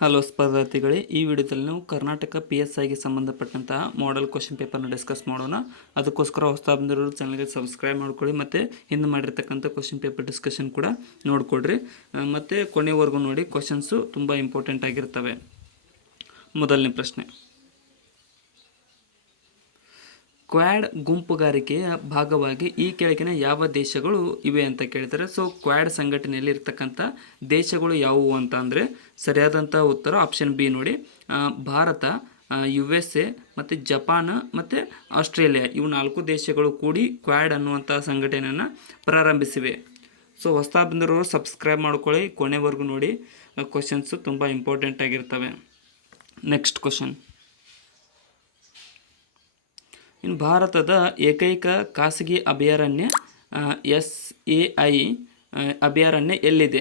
Hello ಸ್ಪರ್ಧಾರ್ಥಿಗಳೇ, ಈ ವಿಡಿಯೋದಲ್ಲಿ ನಾವು ಕರ್ನಾಟಕ PSIಗೆ ಸಂಬಂಧಪಟ್ಟಂತಹ ಮಾಡೆಲ್ ಕ್ವಶನ್ ಪೇಪರ್ನ ಡಿಸ್ಕಸ್ ಮಾಡೋಣ. ಅದಕ್ಕೋಸ್ಕರ ಹೊಸ ಬಂದಿರೋರು ಚಾನಲ್ಗೆ ಸಬ್ಸ್ಕ್ರೈಬ್ ಮಾಡ್ಕೊಳ್ಳಿ ಮತ್ತು ಹಿಂದೆ ಮಾಡಿರ್ತಕ್ಕಂಥ ಕ್ವಶನ್ ಪೇಪರ್ ಡಿಸ್ಕಷನ್ ಕೂಡ ನೋಡಿಕೊಡ್ರಿ ಮತ್ತು ಕೊನೆವರೆಗೂ ನೋಡಿ. ಕ್ವಶನ್ಸು ತುಂಬ ಇಂಪಾರ್ಟೆಂಟ್ ಆಗಿರ್ತವೆ. ಮೊದಲನೇ ಪ್ರಶ್ನೆ, ಕ್ವಾಡ್ ಗುಂಪುಗಾರಿಕೆಯ ಭಾಗವಾಗಿ ಈ ಕೆಳಗಿನ ಯಾವ ದೇಶಗಳು ಇವೆ ಅಂತ ಕೇಳ್ತಾರೆ. ಸೊ ಕ್ವಾಡ್ ಸಂಘಟನೆಯಲ್ಲಿ ಇರ್ತಕ್ಕಂಥ ದೇಶಗಳು ಯಾವುವು ಅಂತ ಅಂದರೆ ಸರಿಯಾದಂಥ ಉತ್ತರ ಆಪ್ಷನ್ ಬಿ ನೋಡಿ. ಭಾರತ, USA ಮತ್ತು ಜಪಾನ್ ಮತ್ತು ಆಸ್ಟ್ರೇಲಿಯಾ, ಇವು 4 ದೇಶಗಳು ಕೂಡಿ ಕ್ವಾಡ್ ಅನ್ನುವಂಥ ಸಂಘಟನೆಯನ್ನು ಪ್ರಾರಂಭಿಸಿವೆ. ಸೊ ಹೊಸ ಬಂದಿರೋರು ಸಬ್ಸ್ಕ್ರೈಬ್ ಮಾಡ್ಕೊಳ್ಳಿ, ಕೊನೆವರೆಗೂ ನೋಡಿ. ಕ್ವಶನ್ಸು ತುಂಬ ಇಂಪಾರ್ಟೆಂಟ್ ಆಗಿರ್ತವೆ. ನೆಕ್ಸ್ಟ್ ಕ್ವಶನ್, ಇನ್ನು ಭಾರತದ ಏಕೈಕ ಖಾಸಗಿ ಅಭಯಾರಣ್ಯ SAI ಅಭಯಾರಣ್ಯ ಎಲ್ಲಿದೆ?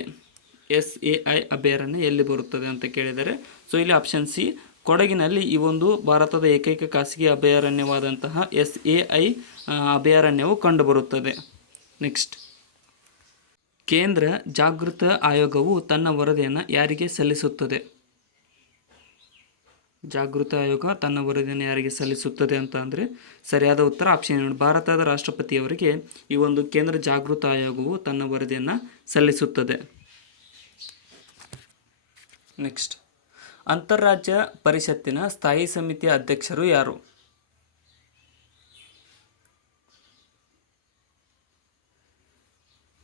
SAI ಅಭಯಾರಣ್ಯ ಎಲ್ಲಿ ಬರುತ್ತದೆ ಅಂತ ಕೇಳಿದರೆ, ಸೊ ಇಲ್ಲಿ ಆಪ್ಷನ್ ಸಿ ಕೊಡಗಿನಲ್ಲಿ ಈ ಒಂದು ಭಾರತದ ಏಕೈಕ ಖಾಸಗಿ ಅಭಯಾರಣ್ಯವಾದಂತಹ SAI ಅಭಯಾರಣ್ಯವು ಕಂಡುಬರುತ್ತದೆ. ನೆಕ್ಸ್ಟ್, ಕೇಂದ್ರ ಜಾಗೃತ ಆಯೋಗವು ತನ್ನ ವರದಿಯನ್ನು ಯಾರಿಗೆ ಸಲ್ಲಿಸುತ್ತದೆ? ಜಾಗೃತ ಆಯೋಗ ತನ್ನ ವರದಿಯನ್ನು ಯಾರಿಗೆ ಸಲ್ಲಿಸುತ್ತದೆ ಅಂತ ಅಂದರೆ ಸರಿಯಾದ ಉತ್ತರ ಆಪ್ಷನ್ ನೋಡಿ. ಭಾರತದ ರಾಷ್ಟ್ರಪತಿಯವರಿಗೆ ಈ ಒಂದು ಕೇಂದ್ರ ಜಾಗೃತ ಆಯೋಗವು ತನ್ನ ವರದಿಯನ್ನು ಸಲ್ಲಿಸುತ್ತದೆ. ನೆಕ್ಸ್ಟ್, ಅಂತಾರಾಜ್ಯ ಪರಿಷತ್ತಿನ ಸ್ಥಾಯಿ ಸಮಿತಿಯ ಅಧ್ಯಕ್ಷರು ಯಾರು?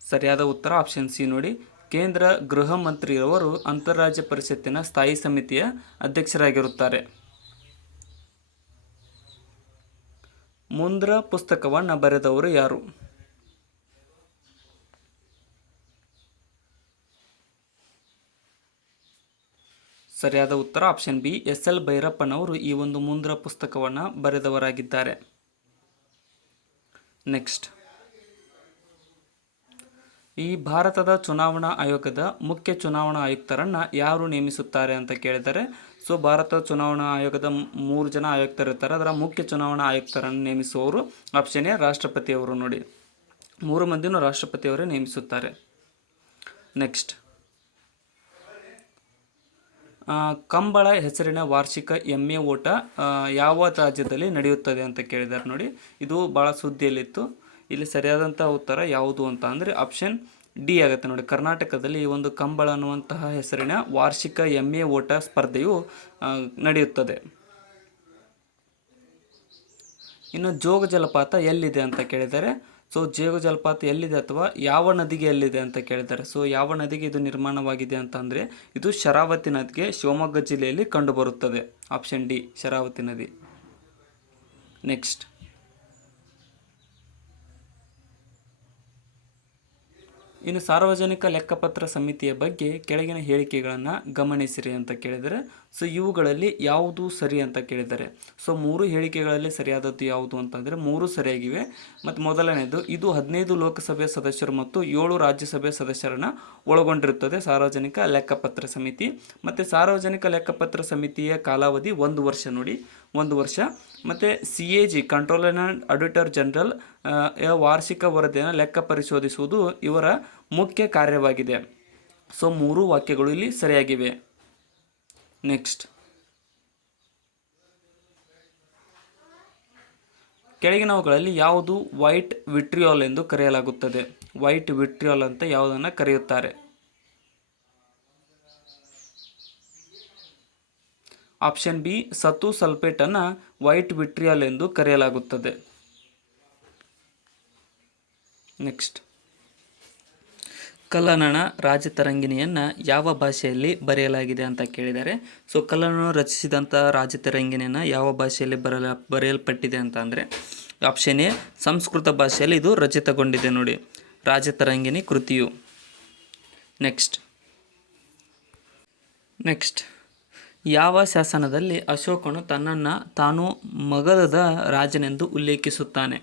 ಸರಿಯಾದ ಉತ್ತರ ಆಪ್ಷನ್ ಸಿ ನೋಡಿ. ಕೇಂದ್ರ ಗೃಹ ಮಂತ್ರಿಯವರು ಅಂತಾರಾಜ್ಯ ಪರಿಷತ್ತಿನ ಸ್ಥಾಯಿ ಸಮಿತಿಯ ಅಧ್ಯಕ್ಷರಾಗಿರುತ್ತಾರೆ. ಮುಂದ್ರ ಪುಸ್ತಕವನ್ನು ಬರೆದವರು ಯಾರು? ಸರಿಯಾದ ಉತ್ತರ ಆಪ್ಷನ್ ಬಿ SL ಭೈರಪ್ಪನವರು ಈ ಒಂದು ಮುಂದ್ರ ಪುಸ್ತಕವನ್ನು ಬರೆದವರಾಗಿದ್ದಾರೆ. ನೆಕ್ಸ್ಟ್, ಈ ಭಾರತದ ಚುನಾವಣಾ ಆಯೋಗದ ಮುಖ್ಯ ಚುನಾವಣಾ ಆಯುಕ್ತರನ್ನು ಯಾರು ನೇಮಿಸುತ್ತಾರೆ ಅಂತ ಕೇಳಿದರೆ, ಸೊ ಭಾರತದ ಚುನಾವಣಾ ಆಯೋಗದ 3 ಜನ ಆಯುಕ್ತರಿರ್ತಾರೆ. ಅದರ ಮುಖ್ಯ ಚುನಾವಣಾ ಆಯುಕ್ತರನ್ನು ನೇಮಿಸುವವರು ಆಪ್ಷನ್ ಎ ರಾಷ್ಟ್ರಪತಿಯವರು ನೋಡಿ. 3 ಮಂದಿನೂ ರಾಷ್ಟ್ರಪತಿಯವರೇ ನೇಮಿಸುತ್ತಾರೆ. ನೆಕ್ಸ್ಟ್, ಕಂಬಳ ಹೆಸರಿನ ವಾರ್ಷಿಕ ಎಮ್ಮೆ ಓಟ ಯಾವ ರಾಜ್ಯದಲ್ಲಿ ನಡೆಯುತ್ತದೆ ಅಂತ ಕೇಳಿದ್ದಾರೆ ನೋಡಿ. ಇದು ಭಾಳ ಸುದ್ದಿಯಲ್ಲಿತ್ತು. ಇಲ್ಲಿ ಸರಿಯಾದಂಥ ಉತ್ತರ ಯಾವುದು ಅಂತ ಅಂದರೆ ಆಪ್ಷನ್ ಡಿ ಆಗುತ್ತೆ ನೋಡಿ. ಕರ್ನಾಟಕದಲ್ಲಿ ಈ ಒಂದು ಕಂಬಳ ಅನ್ನುವಂತಹ ಹೆಸರಿನ ವಾರ್ಷಿಕ ಎಮ್ಮೆ ಓಟ ಸ್ಪರ್ಧೆಯು ನಡೆಯುತ್ತದೆ. ಇನ್ನು ಜೋಗ ಜಲಪಾತ ಎಲ್ಲಿದೆ ಅಂತ ಕೇಳಿದ್ದಾರೆ. ಸೊ ಜೋಗ ಜಲಪಾತ ಎಲ್ಲಿದೆ ಅಥವಾ ಯಾವ ನದಿಗೆ ಎಲ್ಲಿದೆ ಅಂತ ಕೇಳಿದ್ದಾರೆ. ಸೊ ಯಾವ ನದಿಗೆ ಇದು ನಿರ್ಮಾಣವಾಗಿದೆ ಅಂತ ಅಂದರೆ ಇದು ಶರಾವತಿ ನದಿಗೆ ಶಿವಮೊಗ್ಗ ಜಿಲ್ಲೆಯಲ್ಲಿ ಕಂಡುಬರುತ್ತದೆ. ಆಪ್ಷನ್ ಡಿ ಶರಾವತಿ ನದಿ. ನೆಕ್ಸ್ಟ್, ಇನ್ನು ಸಾರ್ವಜನಿಕ ಲೆಕ್ಕಪತ್ರ ಸಮಿತಿಯ ಬಗ್ಗೆ ಕೆಳಗಿನ ಹೇಳಿಕೆಗಳನ್ನು ಗಮನಿಸಿರಿ ಅಂತ ಕೇಳಿದರೆ, ಸೊ ಇವುಗಳಲ್ಲಿ ಯಾವುದು ಸರಿ ಅಂತ ಕೇಳಿದ್ದಾರೆ. ಸೊ 3 ಹೇಳಿಕೆಗಳಲ್ಲಿ ಸರಿಯಾದದ್ದು ಯಾವುದು ಅಂತಂದರೆ 3 ಸರಿಯಾಗಿವೆ. ಮತ್ತು ಮೊದಲನೇದು, ಇದು 15 ಲೋಕಸಭೆ ಸದಸ್ಯರು ಮತ್ತು 7 ರಾಜ್ಯಸಭೆ ಸದಸ್ಯರನ್ನು ಒಳಗೊಂಡಿರುತ್ತದೆ ಸಾರ್ವಜನಿಕ ಲೆಕ್ಕಪತ್ರ ಸಮಿತಿ. ಮತ್ತು ಸಾರ್ವಜನಿಕ ಲೆಕ್ಕಪತ್ರ ಸಮಿತಿಯ ಕಾಲಾವಧಿ 1 ವರ್ಷ ನೋಡಿ, 1 ವರ್ಷ. ಮತ್ತು CAG controller and auditor general ವಾರ್ಷಿಕ ವರದಿಯನ್ನು ಲೆಕ್ಕ ಪರಿಶೋಧಿಸುವುದು ಇವರ ಮುಖ್ಯ ಕಾರ್ಯವಾಗಿದೆ. ಸೊ 3 ವಾಕ್ಯಗಳು ಇಲ್ಲಿ ಸರಿಯಾಗಿವೆ. ನೆಕ್ಸ್ಟ್, ಕೆಳಗಿನವುಗಳಲ್ಲಿ ಯಾವುದು ವೈಟ್ ವಿಟ್ರಿಯಾಲ್ ಎಂದು ಕರೆಯಲಾಗುತ್ತದೆ? ವೈಟ್ ವಿಟ್ರಿಯಾಲ್ ಅಂತ ಯಾವುದನ್ನು ಕರೆಯುತ್ತಾರೆ? ಆಪ್ಷನ್ ಬಿ ಸತು ಸಲ್ಫೇಟನ್ನು ವೈಟ್ ವಿಟ್ರಿಯಾಲ್ ಎಂದು ಕರೆಯಲಾಗುತ್ತದೆ. ನೆಕ್ಸ್ಟ್, ಕಲ್ಲನನ ರಾಜತರಂಗಿಣಿಯನ್ನು ಯಾವ ಭಾಷೆಯಲ್ಲಿ ಬರೆಯಲಾಗಿದೆ ಅಂತ ಕೇಳಿದ್ದಾರೆ. ಸೊ ಕಲ್ಲನನು ರಚಿಸಿದಂಥ ರಾಜತರಂಗಿಣಿಯನ್ನು ಯಾವ ಭಾಷೆಯಲ್ಲಿ ಬರೆಯಲ್ಪಟ್ಟಿದೆ ಅಂತ ಅಂದರೆ ಆಪ್ಷನ್ ಎ ಸಂಸ್ಕೃತ ಭಾಷೆಯಲ್ಲಿ ಇದು ರಚಿತಗೊಂಡಿದೆ ನೋಡಿ, ರಾಜತರಂಗಿಣಿ ಕೃತಿಯು. ನೆಕ್ಸ್ಟ್, ಯಾವ ಶಾಸನದಲ್ಲಿ ಅಶೋಕನು ತನ್ನನ್ನು ತಾನು ಮಗಧದ ರಾಜನೆಂದು ಉಲ್ಲೇಖಿಸುತ್ತಾನೆ?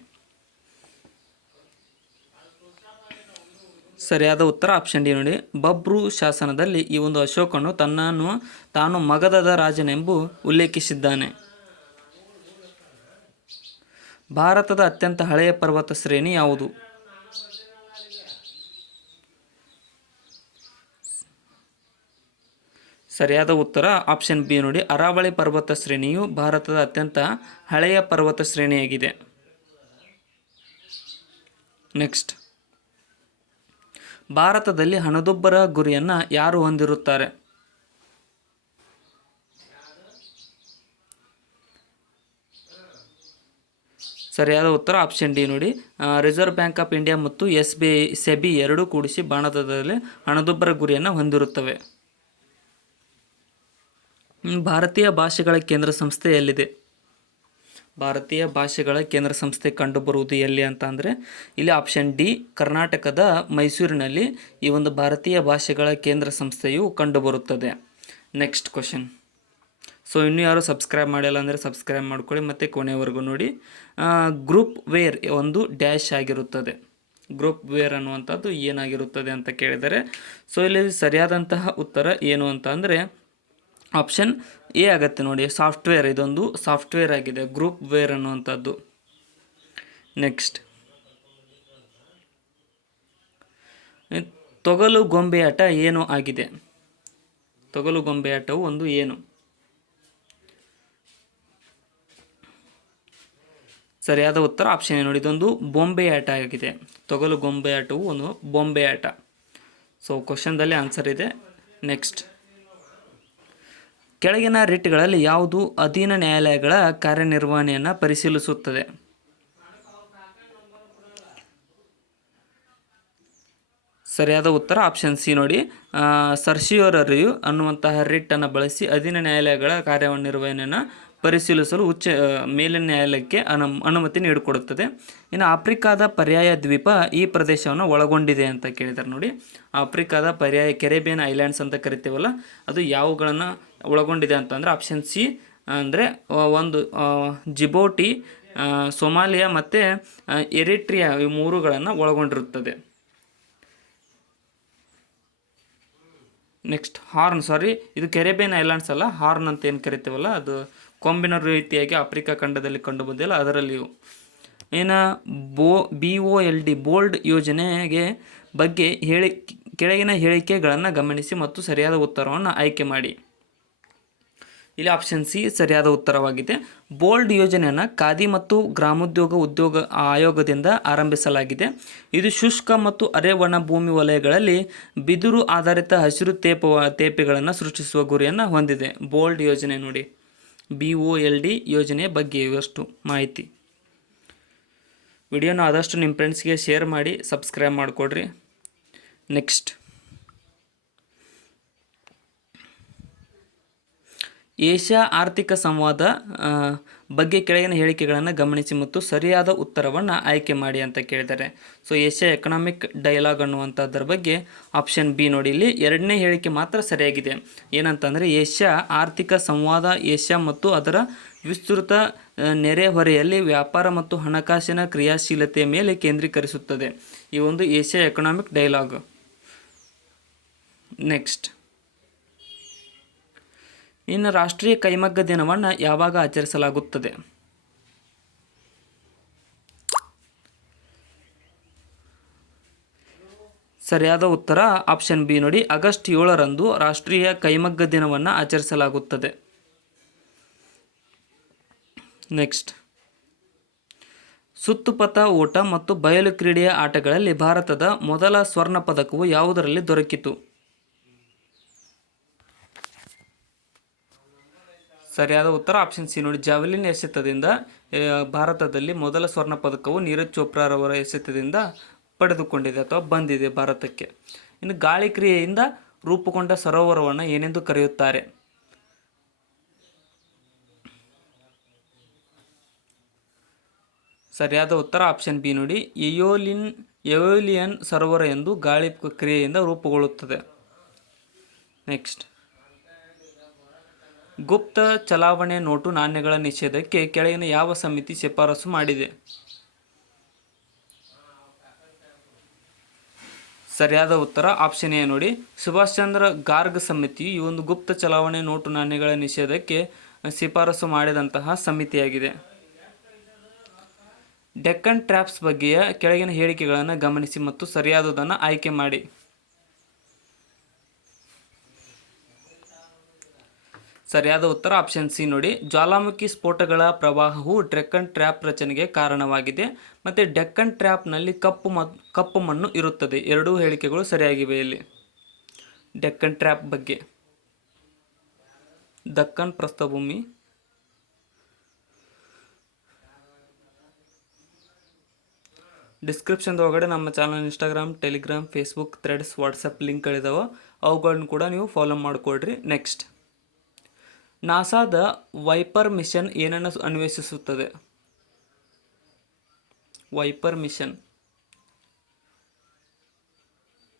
ಸರಿಯಾದ ಉತ್ತರ ಆಪ್ಷನ್ ಡಿ ನೋಡಿ. ಬಬ್ರು ಶಾಸನದಲ್ಲಿ ಈ ಒಂದು ಅಶೋಕನು ತನ್ನನ್ನು ತಾನು ಮಗಧದ ರಾಜನೆಂಬು ಉಲ್ಲೇಖಿಸಿದ್ದಾನೆ. ಭಾರತದ ಅತ್ಯಂತ ಹಳೆಯ ಪರ್ವತ ಶ್ರೇಣಿ ಯಾವುದು? ಸರಿಯಾದ ಉತ್ತರ ಆಪ್ಷನ್ ಬಿ ನೋಡಿ, ಅರಾವಳಿ ಪರ್ವತ ಶ್ರೇಣಿಯು ಭಾರತದ ಅತ್ಯಂತ ಹಳೆಯ ಪರ್ವತ ಶ್ರೇಣಿಯಾಗಿದೆ. ನೆಕ್ಸ್ಟ್, ಭಾರತದಲ್ಲಿ ಹಣದುಬ್ಬರ ಗುರಿಯನ್ನು ಯಾರು ಹೊಂದಿರುತ್ತಾರೆ? ಸರಿಯಾದ ಉತ್ತರ ಆಪ್ಷನ್ ಡಿ ನೋಡಿ, ರಿಸರ್ವ್ ಬ್ಯಾಂಕ್ ಆಫ್ ಇಂಡಿಯಾ ಮತ್ತು SBI ಸೆಬಿ ಎರಡೂ ಕೂಡಿಸಿ ಭಾರತದಲ್ಲಿ ಹಣದುಬ್ಬರ ಗುರಿಯನ್ನು ಹೊಂದಿರುತ್ತವೆ. ಭಾರತೀಯ ಭಾಷೆಗಳ ಕೇಂದ್ರ ಸಂಸ್ಥೆ ಎಲ್ಲಿದೆ? ಭಾರತೀಯ ಭಾಷೆಗಳ ಕೇಂದ್ರ ಸಂಸ್ಥೆ ಕಂಡುಬರುವುದು ಎಲ್ಲಿ ಅಂತ ಅಂದರೆ ಇಲ್ಲಿ ಆಪ್ಷನ್ ಡಿ, ಕರ್ನಾಟಕದ ಮೈಸೂರಿನಲ್ಲಿ ಈ ಒಂದು ಭಾರತೀಯ ಭಾಷೆಗಳ ಕೇಂದ್ರ ಸಂಸ್ಥೆಯು ಕಂಡುಬರುತ್ತದೆ. Next question. ಸೊ ಇನ್ನೂ ಯಾರು ಸಬ್ಸ್ಕ್ರೈಬ್ ಮಾಡಿಲ್ಲ ಅಂದರೆ ಸಬ್ಸ್ಕ್ರೈಬ್ ಮಾಡ್ಕೊಳ್ಳಿ ಮತ್ತು ಕೊನೆಯವರೆಗೂ ನೋಡಿ. ಗ್ರೂಪ್ ವೇರ್ ಒಂದು ಡ್ಯಾಶ್ ಆಗಿರುತ್ತದೆ. ಗ್ರೂಪ್ ವೇರ್ ಅನ್ನುವಂಥದ್ದು ಏನಾಗಿರುತ್ತದೆ ಅಂತ ಕೇಳಿದರೆ, ಸೊ ಇಲ್ಲಿ ಸರಿಯಾದಂತಹ ಉತ್ತರ ಏನು ಅಂತ ಅಂದರೆ ಆಪ್ಷನ್ ಎ ಆಗುತ್ತೆ ನೋಡಿ, ಸಾಫ್ಟ್ವೇರ್. ಇದೊಂದು ಸಾಫ್ಟ್ವೇರ್ ಆಗಿದೆ ಗ್ರೂಪ್ ವೇರ್ ಅನ್ನುವಂಥದ್ದು. ನೆಕ್ಸ್ಟ್, ತೊಗಲು ಗೊಂಬೆಯಾಟ ಏನು ಆಗಿದೆ? ತೊಗಲು ಗೊಂಬೆಯಾಟವು ಒಂದು ಏನು? ಸರಿಯಾದ ಉತ್ತರ ಆಪ್ಷನ್ ಎ ನೋಡಿ, ಇದೊಂದು ಬೊಂಬೆ ಆಟ ಆಗಿದೆ. ತೊಗಲು ಗೊಂಬೆ ಆಟವು ಒಂದು ಬೊಂಬೆ ಆಟ. ಸೊ ಕ್ವಶನ್ದಲ್ಲಿ ಆನ್ಸರ್ ಇದೆ. ನೆಕ್ಸ್ಟ್, ಕೆಳಗಿನ ರಿಟ್ಗಳಲ್ಲಿ ಯಾವುದು ಅಧೀನ ನ್ಯಾಯಾಲಯಗಳ ಕಾರ್ಯನಿರ್ವಹಣೆಯನ್ನು ಪರಿಶೀಲಿಸುತ್ತದೆ? ಸರಿಯಾದ ಉತ್ತರ ಆಪ್ಷನ್ ಸಿ ನೋಡಿ, ಸರ್ಶಿಯೋರರಿಯು ಅನ್ನುವಂತಹ ರಿಟ್ಟನ್ನು ಬಳಸಿ ಅಧೀನ ನ್ಯಾಯಾಲಯಗಳ ಕಾರ್ಯನಿರ್ವಹಣೆಯನ್ನು ಪರಿಶೀಲಿಸಲು ಮೇಲಿನ ನ್ಯಾಯಾಲಯಕ್ಕೆ ಅನುಮತಿ ನೀಡಿಕೊಡುತ್ತದೆ. ಇನ್ನು ಆಫ್ರಿಕಾದ ಪರ್ಯಾಯ ದ್ವೀಪ ಈ ಪ್ರದೇಶವನ್ನು ಒಳಗೊಂಡಿದೆ ಅಂತ ಕೇಳಿದ್ದಾರೆ ನೋಡಿ. ಆಫ್ರಿಕಾದ ಪರ್ಯಾಯ ಕೆರೆಬಿಯನ್ ಐಲ್ಯಾಂಡ್ಸ್ ಅಂತ ಕರಿತೀವಲ್ಲ, ಅದು ಯಾವುಗಳನ್ನು ಒಳಗೊಂಡಿದೆ ಅಂತಂದರೆ ಆಪ್ಷನ್ ಸಿ ಅಂದರೆ ಒಂದು ಜಿಬೌಟಿ, ಸೊಮಾಲಿಯಾ ಮತ್ತು ಎರಿಟ್ರಿಯಾ, ಈ ಮೂರುಗಳನ್ನು ಒಳಗೊಂಡಿರುತ್ತದೆ. Next, horn. ಇದು ಕೆರೆಬಿಯನ್ ಐಲ್ಯಾಂಡ್ಸ್ ಅಲ್ಲ, ಹಾರ್ನ್ ಅಂತ ಏನು ಕರಿತೀವಲ್ಲ, ಅದು ಕೊಂಬಿನ ರೀತಿಯಾಗಿ ಆಫ್ರಿಕಾ ಖಂಡದಲ್ಲಿ ಕಂಡು ಬಂದಿಲ್ಲ, ಅದರಲ್ಲಿಯೂ. ಇನ್ನು BOLD ಬೋಲ್ಡ್ ಯೋಜನೆಗೆ ಬಗ್ಗೆ ಕೆಳಗಿನ ಹೇಳಿಕೆಗಳನ್ನು ಗಮನಿಸಿ ಮತ್ತು ಸರಿಯಾದ ಉತ್ತರವನ್ನು ಆಯ್ಕೆ ಮಾಡಿ. ಇಲ್ಲಿ ಆಪ್ಷನ್ ಸಿ ಸರಿಯಾದ ಉತ್ತರವಾಗಿದೆ. ಬೋಲ್ಡ್ ಯೋಜನೆಯನ್ನು ಖಾದಿ ಮತ್ತು ಗ್ರಾಮೋದ್ಯೋಗ ಆಯೋಗದಿಂದ ಆರಂಭಿಸಲಾಗಿದೆ. ಇದು ಶುಷ್ಕ ಮತ್ತು ಅರೆ ಒಣ ಭೂಮಿ ವಲಯಗಳಲ್ಲಿ ಬಿದಿರು ಆಧಾರಿತ ಹಸಿರು ತೇಪೆಗಳನ್ನು ಸೃಷ್ಟಿಸುವ ಗುರಿಯನ್ನು ಹೊಂದಿದೆ. ಬೋಲ್ಡ್ ಯೋಜನೆ ನೋಡಿ, BOLD ಯೋಜನೆಯ ಬಗ್ಗೆ ಇವಷ್ಟು ಮಾಹಿತಿ. ವಿಡಿಯೋನ ಆದಷ್ಟು ನಿಮ್ಮ ಫ್ರೆಂಡ್ಸ್ಗೆ ಶೇರ್ ಮಾಡಿ, ಸಬ್ಸ್ಕ್ರೈಬ್ ಮಾಡಿಕೊಡ್ರಿ. ನೆಕ್ಸ್ಟ್, ಏಷ್ಯಾ ಆರ್ಥಿಕ ಸಂವಾದ ಬಗ್ಗೆ ಕೆಳಗಿನ ಹೇಳಿಕೆಗಳನ್ನು ಗಮನಿಸಿ ಮತ್ತು ಸರಿಯಾದ ಉತ್ತರವನ್ನು ಆಯ್ಕೆ ಮಾಡಿ ಅಂತ ಕೇಳಿದ್ದಾರೆ. ಸೊ ಏಷ್ಯಾ ಎಕನಾಮಿಕ್ ಡೈಲಾಗ್ ಅನ್ನುವಂಥದ್ರ ಬಗ್ಗೆ ಆಪ್ಷನ್ ಬಿ ನೋಡಿ, ಇಲ್ಲಿ ಎರಡನೇ ಹೇಳಿಕೆ ಮಾತ್ರ ಸರಿಯಾಗಿದೆ. ಏನಂತಂದರೆ ಏಷ್ಯಾ ಆರ್ಥಿಕ ಸಂವಾದ ಏಷ್ಯಾ ಮತ್ತು ಅದರ ವಿಸ್ತೃತ ನೆರೆಹೊರೆಯಲ್ಲಿ ವ್ಯಾಪಾರ ಮತ್ತು ಹಣಕಾಸಿನ ಕ್ರಿಯಾಶೀಲತೆಯ ಮೇಲೆ ಕೇಂದ್ರೀಕರಿಸುತ್ತದೆ. ಈ ಒಂದು ಏಷ್ಯಾ ಎಕನಾಮಿಕ್ ಡೈಲಾಗ್. ನೆಕ್ಸ್ಟ್, ಇನ್ನು ರಾಷ್ಟ್ರೀಯ ಕೈಮಗ್ಗ ದಿನವನ್ನು ಯಾವಾಗ ಆಚರಿಸಲಾಗುತ್ತದೆ? ಸರಿಯಾದ ಉತ್ತರ ಆಪ್ಷನ್ ಬಿ ನೋಡಿ, ಆಗಸ್ಟ್ 7ರಂದು ರಾಷ್ಟ್ರೀಯ ಕೈಮಗ್ಗ ದಿನವನ್ನು ಆಚರಿಸಲಾಗುತ್ತದೆ. ನೆಕ್ಸ್ಟ್, ಸುತ್ತುಪಥ ಓಟ ಮತ್ತು ಬಯಲು ಕ್ರೀಡೆಯ ಆಟಗಳಲ್ಲಿ ಭಾರತದ ಮೊದಲ ಸ್ವರ್ಣ ಪದಕವು ಯಾವುದರಲ್ಲಿ ದೊರಕಿತು? ಸರಿಯಾದ ಉತ್ತರ ಆಪ್ಷನ್ ಸಿ ನೋಡಿ, ಜಾವೆಲಿನ್ ಎಸೆತದಿಂದ ಭಾರತದಲ್ಲಿ ಮೊದಲ ಸ್ವರ್ಣ ಪದಕವು ನೀರಜ್ ಚೋಪ್ರಾರವರ ಎಸೆತದಿಂದ ಪಡೆದುಕೊಂಡಿದೆ ಅಥವಾ ಬಂದಿದೆ ಭಾರತಕ್ಕೆ. ಇನ್ನು ಗಾಳಿ ಕ್ರಿಯೆಯಿಂದ ರೂಪುಗೊಂಡ ಸರೋವರವನ್ನು ಏನೆಂದು ಕರೆಯುತ್ತಾರೆ? ಸರಿಯಾದ ಉತ್ತರ ಆಪ್ಷನ್ ಬಿ ನೋಡಿ, ಎಯೋಲಿಯನ್ ಸರೋವರ ಎಂದು ಗಾಳಿ ಕ್ರಿಯೆಯಿಂದ ರೂಪುಗೊಳ್ಳುತ್ತದೆ. ನೆಕ್ಸ್ಟ್, ಗುಪ್ತ ಚಲಾವಣೆ ನೋಟು ನಾಣ್ಯಗಳ ನಿಷೇಧಕ್ಕೆ ಕೆಳಗಿನ ಯಾವ ಸಮಿತಿ ಶಿಫಾರಸು ಮಾಡಿದೆ? ಸರಿಯಾದ ಉತ್ತರ ಆಪ್ಷನ್ ಎ ನೋಡಿ, ಸುಭಾಷ್ ಚಂದ್ರ ಗಾರ್ಗ್ ಸಮಿತಿಯು ಈ ಒಂದು ಗುಪ್ತ ಚಲಾವಣೆ ನೋಟು ನಾಣ್ಯಗಳ ನಿಷೇಧಕ್ಕೆ ಶಿಫಾರಸು ಮಾಡಿದಂತಹ ಸಮಿತಿಯಾಗಿದೆ. ಡೆಕ್ಕನ್ ಟ್ರ್ಯಾಪ್ಸ್ ಬಗ್ಗೆಯ ಕೆಳಗಿನ ಹೇಳಿಕೆಗಳನ್ನು ಗಮನಿಸಿ ಮತ್ತು ಸರಿಯಾದದನ್ನು ಆಯ್ಕೆ ಮಾಡಿ. ಸರಿಯಾದ ಉತ್ತರ ಆಪ್ಷನ್ ಸಿ ನೋಡಿ. ಜ್ವಾಲಾಮುಖಿ ಸ್ಫೋಟಗಳ ಪ್ರವಾಹವು ಡೆಕ್ಕನ್ ಟ್ರ್ಯಾಪ್ ರಚನೆಗೆ ಕಾರಣವಾಗಿದೆ. ಮತ್ತು ಡೆಕ್ಕನ್ ಟ್ರ್ಯಾಪ್ನಲ್ಲಿ ಕಪ್ಪು ಮಣ್ಣು ಇರುತ್ತದೆ. ಎರಡೂ ಹೇಳಿಕೆಗಳು ಸರಿಯಾಗಿವೆ ಇಲ್ಲಿ. ಡೆಕ್ಕನ್ ಟ್ರ್ಯಾಪ್ ಬಗ್ಗೆ, ದಕ್ಕನ್ ಪ್ರಸ್ಥಭೂಮಿ, ಡಿಸ್ಕ್ರಿಪ್ಷನ್ದೊಳಗಡೆ ನಮ್ಮ channel Instagram, Telegram, Facebook, Threads, WhatsApp ಲಿಂಕ್ಗಳಿದಾವೆ. ಅವುಗಳನ್ನು ಕೂಡ ನೀವು ಫಾಲೋ ಮಾಡಿಕೊಡ್ರಿ. ನೆಕ್ಸ್ಟ್, ನಾಸಾದ ವೈಪರ್ ಮಿಷನ್ ಏನನ್ನು ಅನ್ವೇಷಿಸುತ್ತದೆ? ವೈಪರ್ ಮಿಷನ್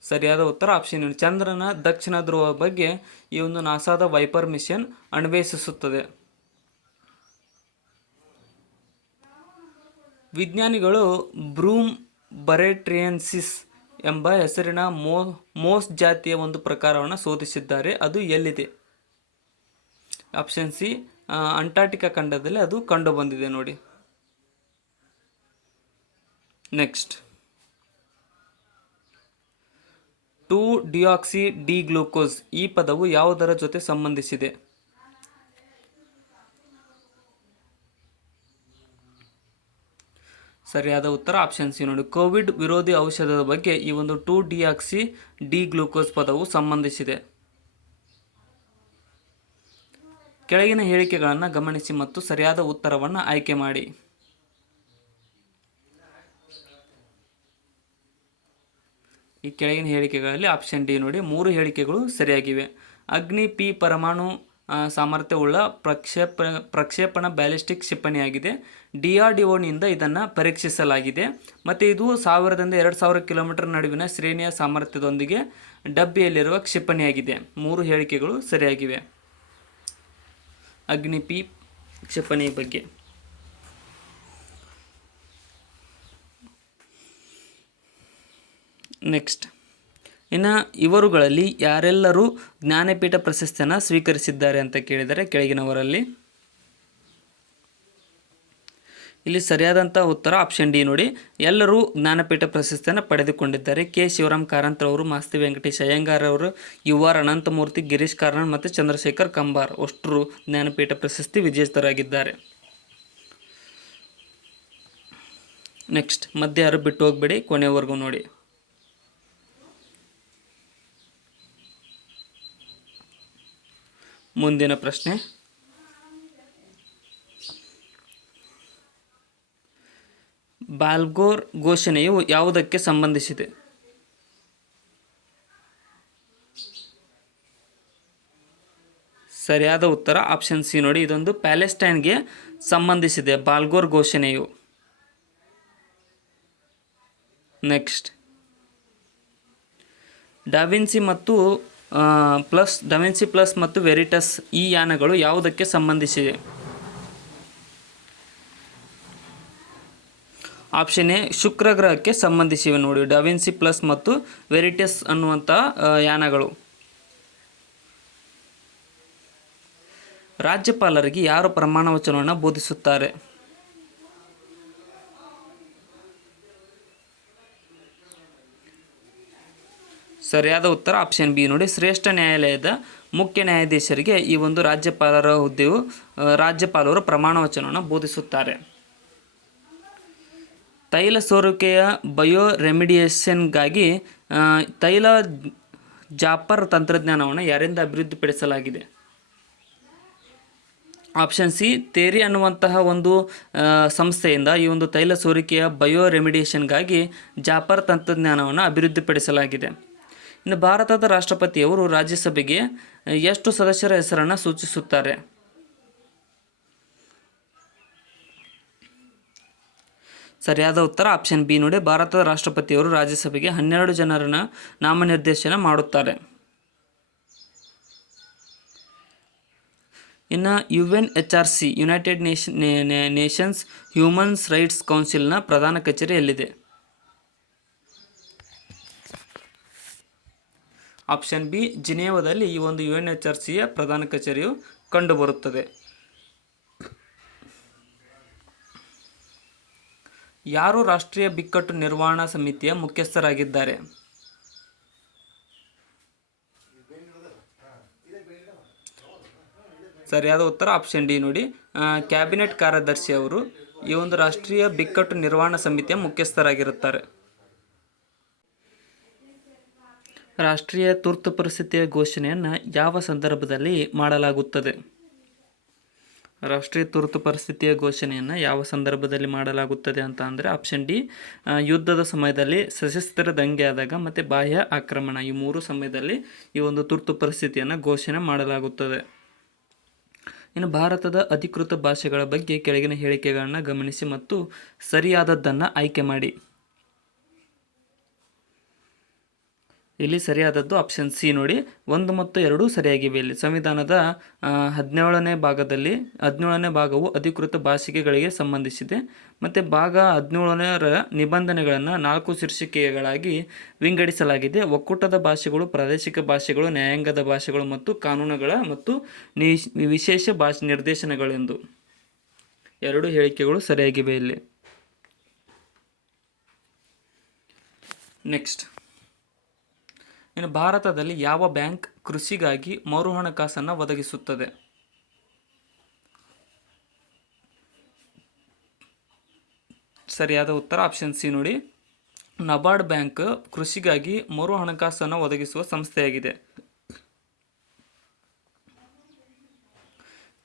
ಸರಿಯಾದ ಉತ್ತರ ಆಪ್ಷನ್ ಏನು. ಚಂದ್ರನ ದಕ್ಷಿಣ ಧ್ರುವ ಬಗ್ಗೆ ಈ ಒಂದು ನಾಸಾದ ವೈಪರ್ ಮಿಷನ್ ಅನ್ವೇಷಿಸುತ್ತದೆ. ವಿಜ್ಞಾನಿಗಳು ಬ್ರೂಮ್ ಬರೆಟ್ರಿಯನ್ಸಿಸ್ ಎಂಬ ಹೆಸರಿನ ಮೋಸ್ ಜಾತಿಯ ಒಂದು ಪ್ರಕಾರವನ್ನು ಶೋಧಿಸಿದ್ದಾರೆ. ಅದು ಎಲ್ಲಿದೆ? ಆಪ್ಷನ್ ಸಿ, ಅಂಟಾರ್ಟಿಕಾ ಖಂಡದಲ್ಲಿ ಅದು ಕಂಡು ಬಂದಿದೆ ನೋಡಿ. ನೆಕ್ಸ್ಟ್, 2-ಡಿಯಾಕ್ಸಿ ಡಿ ಗ್ಲೂಕೋಸ್ ಈ ಪದವು ಯಾವುದರ ಜೊತೆ ಸಂಬಂಧಿಸಿದೆ? ಸರಿಯಾದ ಉತ್ತರ ಆಪ್ಷನ್ ಸಿ ನೋಡಿ. ಕೋವಿಡ್ ವಿರೋಧಿ ಔಷಧದ ಬಗ್ಗೆ ಈ ಒಂದು 2-ಡಿಯಾಕ್ಸಿ ಡಿ ಗ್ಲೂಕೋಸ್ ಪದವು ಸಂಬಂಧಿಸಿದೆ. ಕೆಳಗಿನ ಹೇಳಿಕೆಗಳನ್ನು ಗಮನಿಸಿ ಮತ್ತು ಸರಿಯಾದ ಉತ್ತರವನ್ನು ಆಯ್ಕೆ ಮಾಡಿ. ಈ ಕೆಳಗಿನ ಹೇಳಿಕೆಗಳಲ್ಲಿ ಆಪ್ಷನ್ ಡಿ ನೋಡಿ. 3 ಹೇಳಿಕೆಗಳು ಸರಿಯಾಗಿವೆ. ಅಗ್ನಿ ಪಿ ಪರಮಾಣು ಸಾಮರ್ಥ್ಯವುಳ್ಳ ಪ್ರಕ್ಷೇಪಣ ಬ್ಯಾಲಿಸ್ಟಿಕ್ ಕ್ಷಿಪಣಿಯಾಗಿದೆ. DRDOನಿಂದ ಇದನ್ನು ಪರೀಕ್ಷಿಸಲಾಗಿದೆ ಮತ್ತು ಇದು 1000ರಿಂದ 2000 ಕಿಲೋಮೀಟರ್ ನಡುವಿನ ಶ್ರೇಣಿಯ ಸಾಮರ್ಥ್ಯದೊಂದಿಗೆ ಡಬ್ಬಿಯಲ್ಲಿರುವ ಕ್ಷಿಪಣಿಯಾಗಿದೆ. 3 ಹೇಳಿಕೆಗಳು ಸರಿಯಾಗಿವೆ ಅಗ್ನಿ ಪಿ ಕ್ಷಿಪಣಿ ಬಗ್ಗೆ. ನೆಕ್ಸ್ಟ್, ಇನ್ನು ಇವರುಗಳಲ್ಲಿ ಯಾರೆಲ್ಲರೂ ಜ್ಞಾನಪೀಠ ಪ್ರಶಸ್ತಿಯನ್ನು ಸ್ವೀಕರಿಸಿದ್ದಾರೆ ಅಂತ ಕೇಳಿದರೆ ಕೆಳಗಿನವರಲ್ಲಿ. ಇಲ್ಲಿ ಸರಿಯಾದಂಥ ಉತ್ತರ ಆಪ್ಷನ್ ಡಿ ನೋಡಿ. ಎಲ್ಲರೂ ಜ್ಞಾನಪೀಠ ಪ್ರಶಸ್ತಿಯನ್ನು ಪಡೆದುಕೊಂಡಿದ್ದಾರೆ. ಕೆ ಶಿವರಾಮ್ ಕಾರಂತರವರು, ಮಾಸ್ತಿ ವೆಂಕಟೇಶ್ ಅಯ್ಯಂಗಾರ್ ಅವರು, UR ಅನಂತಮೂರ್ತಿ, ಗಿರೀಶ್ ಕಾರ್ನಾಡ್ ಮತ್ತು ಚಂದ್ರಶೇಖರ್ ಕಂಬಾರ್ ಅಷ್ಟರು ಜ್ಞಾನಪೀಠ ಪ್ರಶಸ್ತಿ ವಿಜೇತರಾಗಿದ್ದಾರೆ. ನೆಕ್ಸ್ಟ್, ಮಧ್ಯೆ ಯಾರು ಬಿಟ್ಟು ಹೋಗಬೇಡಿ, ಕೊನೆಯವರೆಗೂ ನೋಡಿ. ಮುಂದಿನ ಪ್ರಶ್ನೆ, ಬಾಲ್ಗೋರ್ ಘೋಷಣೆಯು ಯಾವುದಕ್ಕೆ ಸಂಬಂಧಿಸಿದೆ? ಸರಿಯಾದ ಉತ್ತರ ಆಪ್ಷನ್ ಸಿ ನೋಡಿ. ಇದೊಂದು ಪ್ಯಾಲೆಸ್ಟೈನ್ಗೆ ಸಂಬಂಧಿಸಿದೆ ಬಾಲ್ಗೋರ್ ಘೋಷಣೆಯು. ನೆಕ್ಸ್ಟ್, ಡಾವಿನ್ಸಿ ಪ್ಲಸ್ ಮತ್ತು ವೆರಿಟಸ್ ಈ ಯಾನಗಳು ಯಾವುದಕ್ಕೆ ಸಂಬಂಧಿಸಿವೆ? ಆಪ್ಷನ್ ಎ ಶುಕ್ರ ಗ್ರಹಕ್ಕೆ ಸಂಬಂಧಿಸಿವೆ ನೋಡಿ. ಡಾವಿನ್ಸಿ ಪ್ಲಸ್ ಮತ್ತು ವೆರಿಟಸ್ ಅನ್ನುವಂಥ ಯಾನಗಳು. ರಾಜ್ಯಪಾಲರಿಗೆ ಯಾರು ಪ್ರಮಾಣ ವಚನವನ್ನು ಬೋಧಿಸುತ್ತಾರೆ? ಸರಿಯಾದ ಉತ್ತರ ಆಪ್ಷನ್ ಬಿ ನೋಡಿ. ಶ್ರೇಷ್ಠ ನ್ಯಾಯಾಲಯದ ಮುಖ್ಯ ನ್ಯಾಯಾಧೀಶರಿಗೆ ಈ ಒಂದು ರಾಜ್ಯಪಾಲರ ಹುದ್ದೆಯು ರಾಜ್ಯಪಾಲರು ಪ್ರಮಾಣ ವಚನವನ್ನು ಬೋಧಿಸುತ್ತಾರೆ. ತೈಲ ಸೋರಿಕೆಯ ಬಯೋ ರೆಮಿಡಿಯೇಷನ್ಗಾಗಿ ತೈಲ ಜಾಪರ್ ತಂತ್ರಜ್ಞಾನವನ್ನು ಯಾರಿಂದ ಅಭಿವೃದ್ಧಿಪಡಿಸಲಾಗಿದೆ? ಆಪ್ಷನ್ ಸಿ, ತೇರಿ ಅನ್ನುವಂತಹ ಒಂದು ಸಂಸ್ಥೆಯಿಂದ ಈ ಒಂದು ತೈಲ ಸೋರಿಕೆಯ ಬಯೋ ರೆಮಿಡಿಯೇಷನ್ಗಾಗಿ ಜಾಪರ್ ತಂತ್ರಜ್ಞಾನವನ್ನು ಅಭಿವೃದ್ಧಿಪಡಿಸಲಾಗಿದೆ. ಇನ್ನು ಭಾರತದ ರಾಷ್ಟ್ರಪತಿಯವರು ರಾಜ್ಯಸಭೆಗೆ ಎಷ್ಟು ಸದಸ್ಯರ ಹೆಸರನ್ನು ಸೂಚಿಸುತ್ತಾರೆ? ಸರಿಯಾದ ಉತ್ತರ ಆಪ್ಷನ್ ಬಿ ನೋಡಿ. ಭಾರತದ ರಾಷ್ಟ್ರಪತಿಯವರು ರಾಜ್ಯಸಭೆಗೆ 12 ಜನರನ್ನ ನಾಮನಿರ್ದೇಶನ ಮಾಡುತ್ತಾರೆ. ಇನ್ನು UNHRC United Nations Human Rights ಕೌನ್ಸಿಲ್ನ ಪ್ರಧಾನ ಕಚೇರಿ ಎಲ್ಲಿದೆ? ಆಪ್ಷನ್ ಬಿ, ಜಿನೇವಾದಲ್ಲಿ ಈ ಒಂದು UNHRCಯ ಪ್ರಧಾನ ಕಚೇರಿಯು ಕಂಡುಬರುತ್ತದೆ. ಯಾರು ರಾಷ್ಟ್ರೀಯ ಬಿಕ್ಕಟ್ಟು ನಿರ್ವಹಣಾ ಸಮಿತಿಯ ಮುಖ್ಯಸ್ಥರಾಗಿದ್ದಾರೆ? ಸರಿಯಾದ ಉತ್ತರ ಆಪ್ಷನ್ ಡಿ ನೋಡಿ. ಕ್ಯಾಬಿನೆಟ್ ಕಾರ್ಯದರ್ಶಿ ಅವರು ಈ ಒಂದು ರಾಷ್ಟ್ರೀಯ ಬಿಕ್ಕಟ್ಟು ನಿರ್ವಹಣಾ ಸಮಿತಿಯ ಮುಖ್ಯಸ್ಥರಾಗಿರುತ್ತಾರೆ. ರಾಷ್ಟ್ರೀಯ ತುರ್ತು ಪರಿಸ್ಥಿತಿಯ ಘೋಷಣೆಯನ್ನು ಯಾವ ಸಂದರ್ಭದಲ್ಲಿ ಮಾಡಲಾಗುತ್ತದೆ? ರಾಷ್ಟ್ರೀಯ ತುರ್ತು ಪರಿಸ್ಥಿತಿಯ ಘೋಷಣೆಯನ್ನು ಯಾವ ಸಂದರ್ಭದಲ್ಲಿ ಮಾಡಲಾಗುತ್ತದೆ ಅಂತ ಅಂದರೆ ಆಪ್ಷನ್ ಡಿ, ಯುದ್ಧದ ಸಮಯದಲ್ಲಿ, ಸಶಸ್ತ್ರ ದಂಗೆ ಆದಾಗ ಮತ್ತು ಬಾಹ್ಯ ಆಕ್ರಮಣ, ಈ 3 ಸಮಯದಲ್ಲಿ ಈ ಒಂದು ತುರ್ತು ಪರಿಸ್ಥಿತಿಯನ್ನು ಘೋಷಣೆ ಮಾಡಲಾಗುತ್ತದೆ. ಇನ್ನು ಭಾರತದ ಅಧಿಕೃತ ಭಾಷೆಗಳ ಬಗ್ಗೆ ಕೆಳಗಿನ ಹೇಳಿಕೆಗಳನ್ನು ಗಮನಿಸಿ ಮತ್ತು ಸರಿಯಾದದ್ದನ್ನು ಆಯ್ಕೆ ಮಾಡಿ. ಇಲ್ಲಿ ಸರಿಯಾದದ್ದು ಆಪ್ಷನ್ ಸಿ ನೋಡಿ. 1 ಮತ್ತು 2 ಸರಿಯಾಗಿವೆ. ಇಲ್ಲಿ ಸಂವಿಧಾನದ 17ನೇ ಭಾಗವು ಅಧಿಕೃತ ಭಾಷೆಗಳಿಗೆ ಸಂಬಂಧಿಸಿದೆ ಮತ್ತು ಭಾಗ 17ರ ನಿಬಂಧನೆಗಳನ್ನು 4 ಶೀರ್ಷಿಕೆಗಳಾಗಿ ವಿಂಗಡಿಸಲಾಗಿದೆ. ಒಕ್ಕೂಟದ ಭಾಷೆಗಳು, ಪ್ರಾದೇಶಿಕ ಭಾಷೆಗಳು, ನ್ಯಾಯಾಂಗದ ಭಾಷೆಗಳು ಮತ್ತು ಕಾನೂನುಗಳ ಮತ್ತು ವಿಶೇಷ ಭಾಷೆ ನಿರ್ದೇಶನಗಳೆಂದು 2 ಹೇಳಿಕೆಗಳು ಸರಿಯಾಗಿವೆ ಇಲ್ಲಿ. ನೆಕ್ಸ್ಟ್, ಇನ್ನು ಭಾರತದಲ್ಲಿ ಯಾವ ಬ್ಯಾಂಕ್ ಕೃಷಿಗಾಗಿ ಮರು ಹಣಕಾಸನ್ನು ಒದಗಿಸುತ್ತದೆ? ಸರಿಯಾದ ಉತ್ತರ ಆಪ್ಷನ್ ಸಿ ನೋಡಿ. ನಬಾರ್ಡ್ ಬ್ಯಾಂಕ್ ಕೃಷಿಗಾಗಿ ಮರು ಹಣಕಾಸನ್ನು ಒದಗಿಸುವ ಸಂಸ್ಥೆಯಾಗಿದೆ.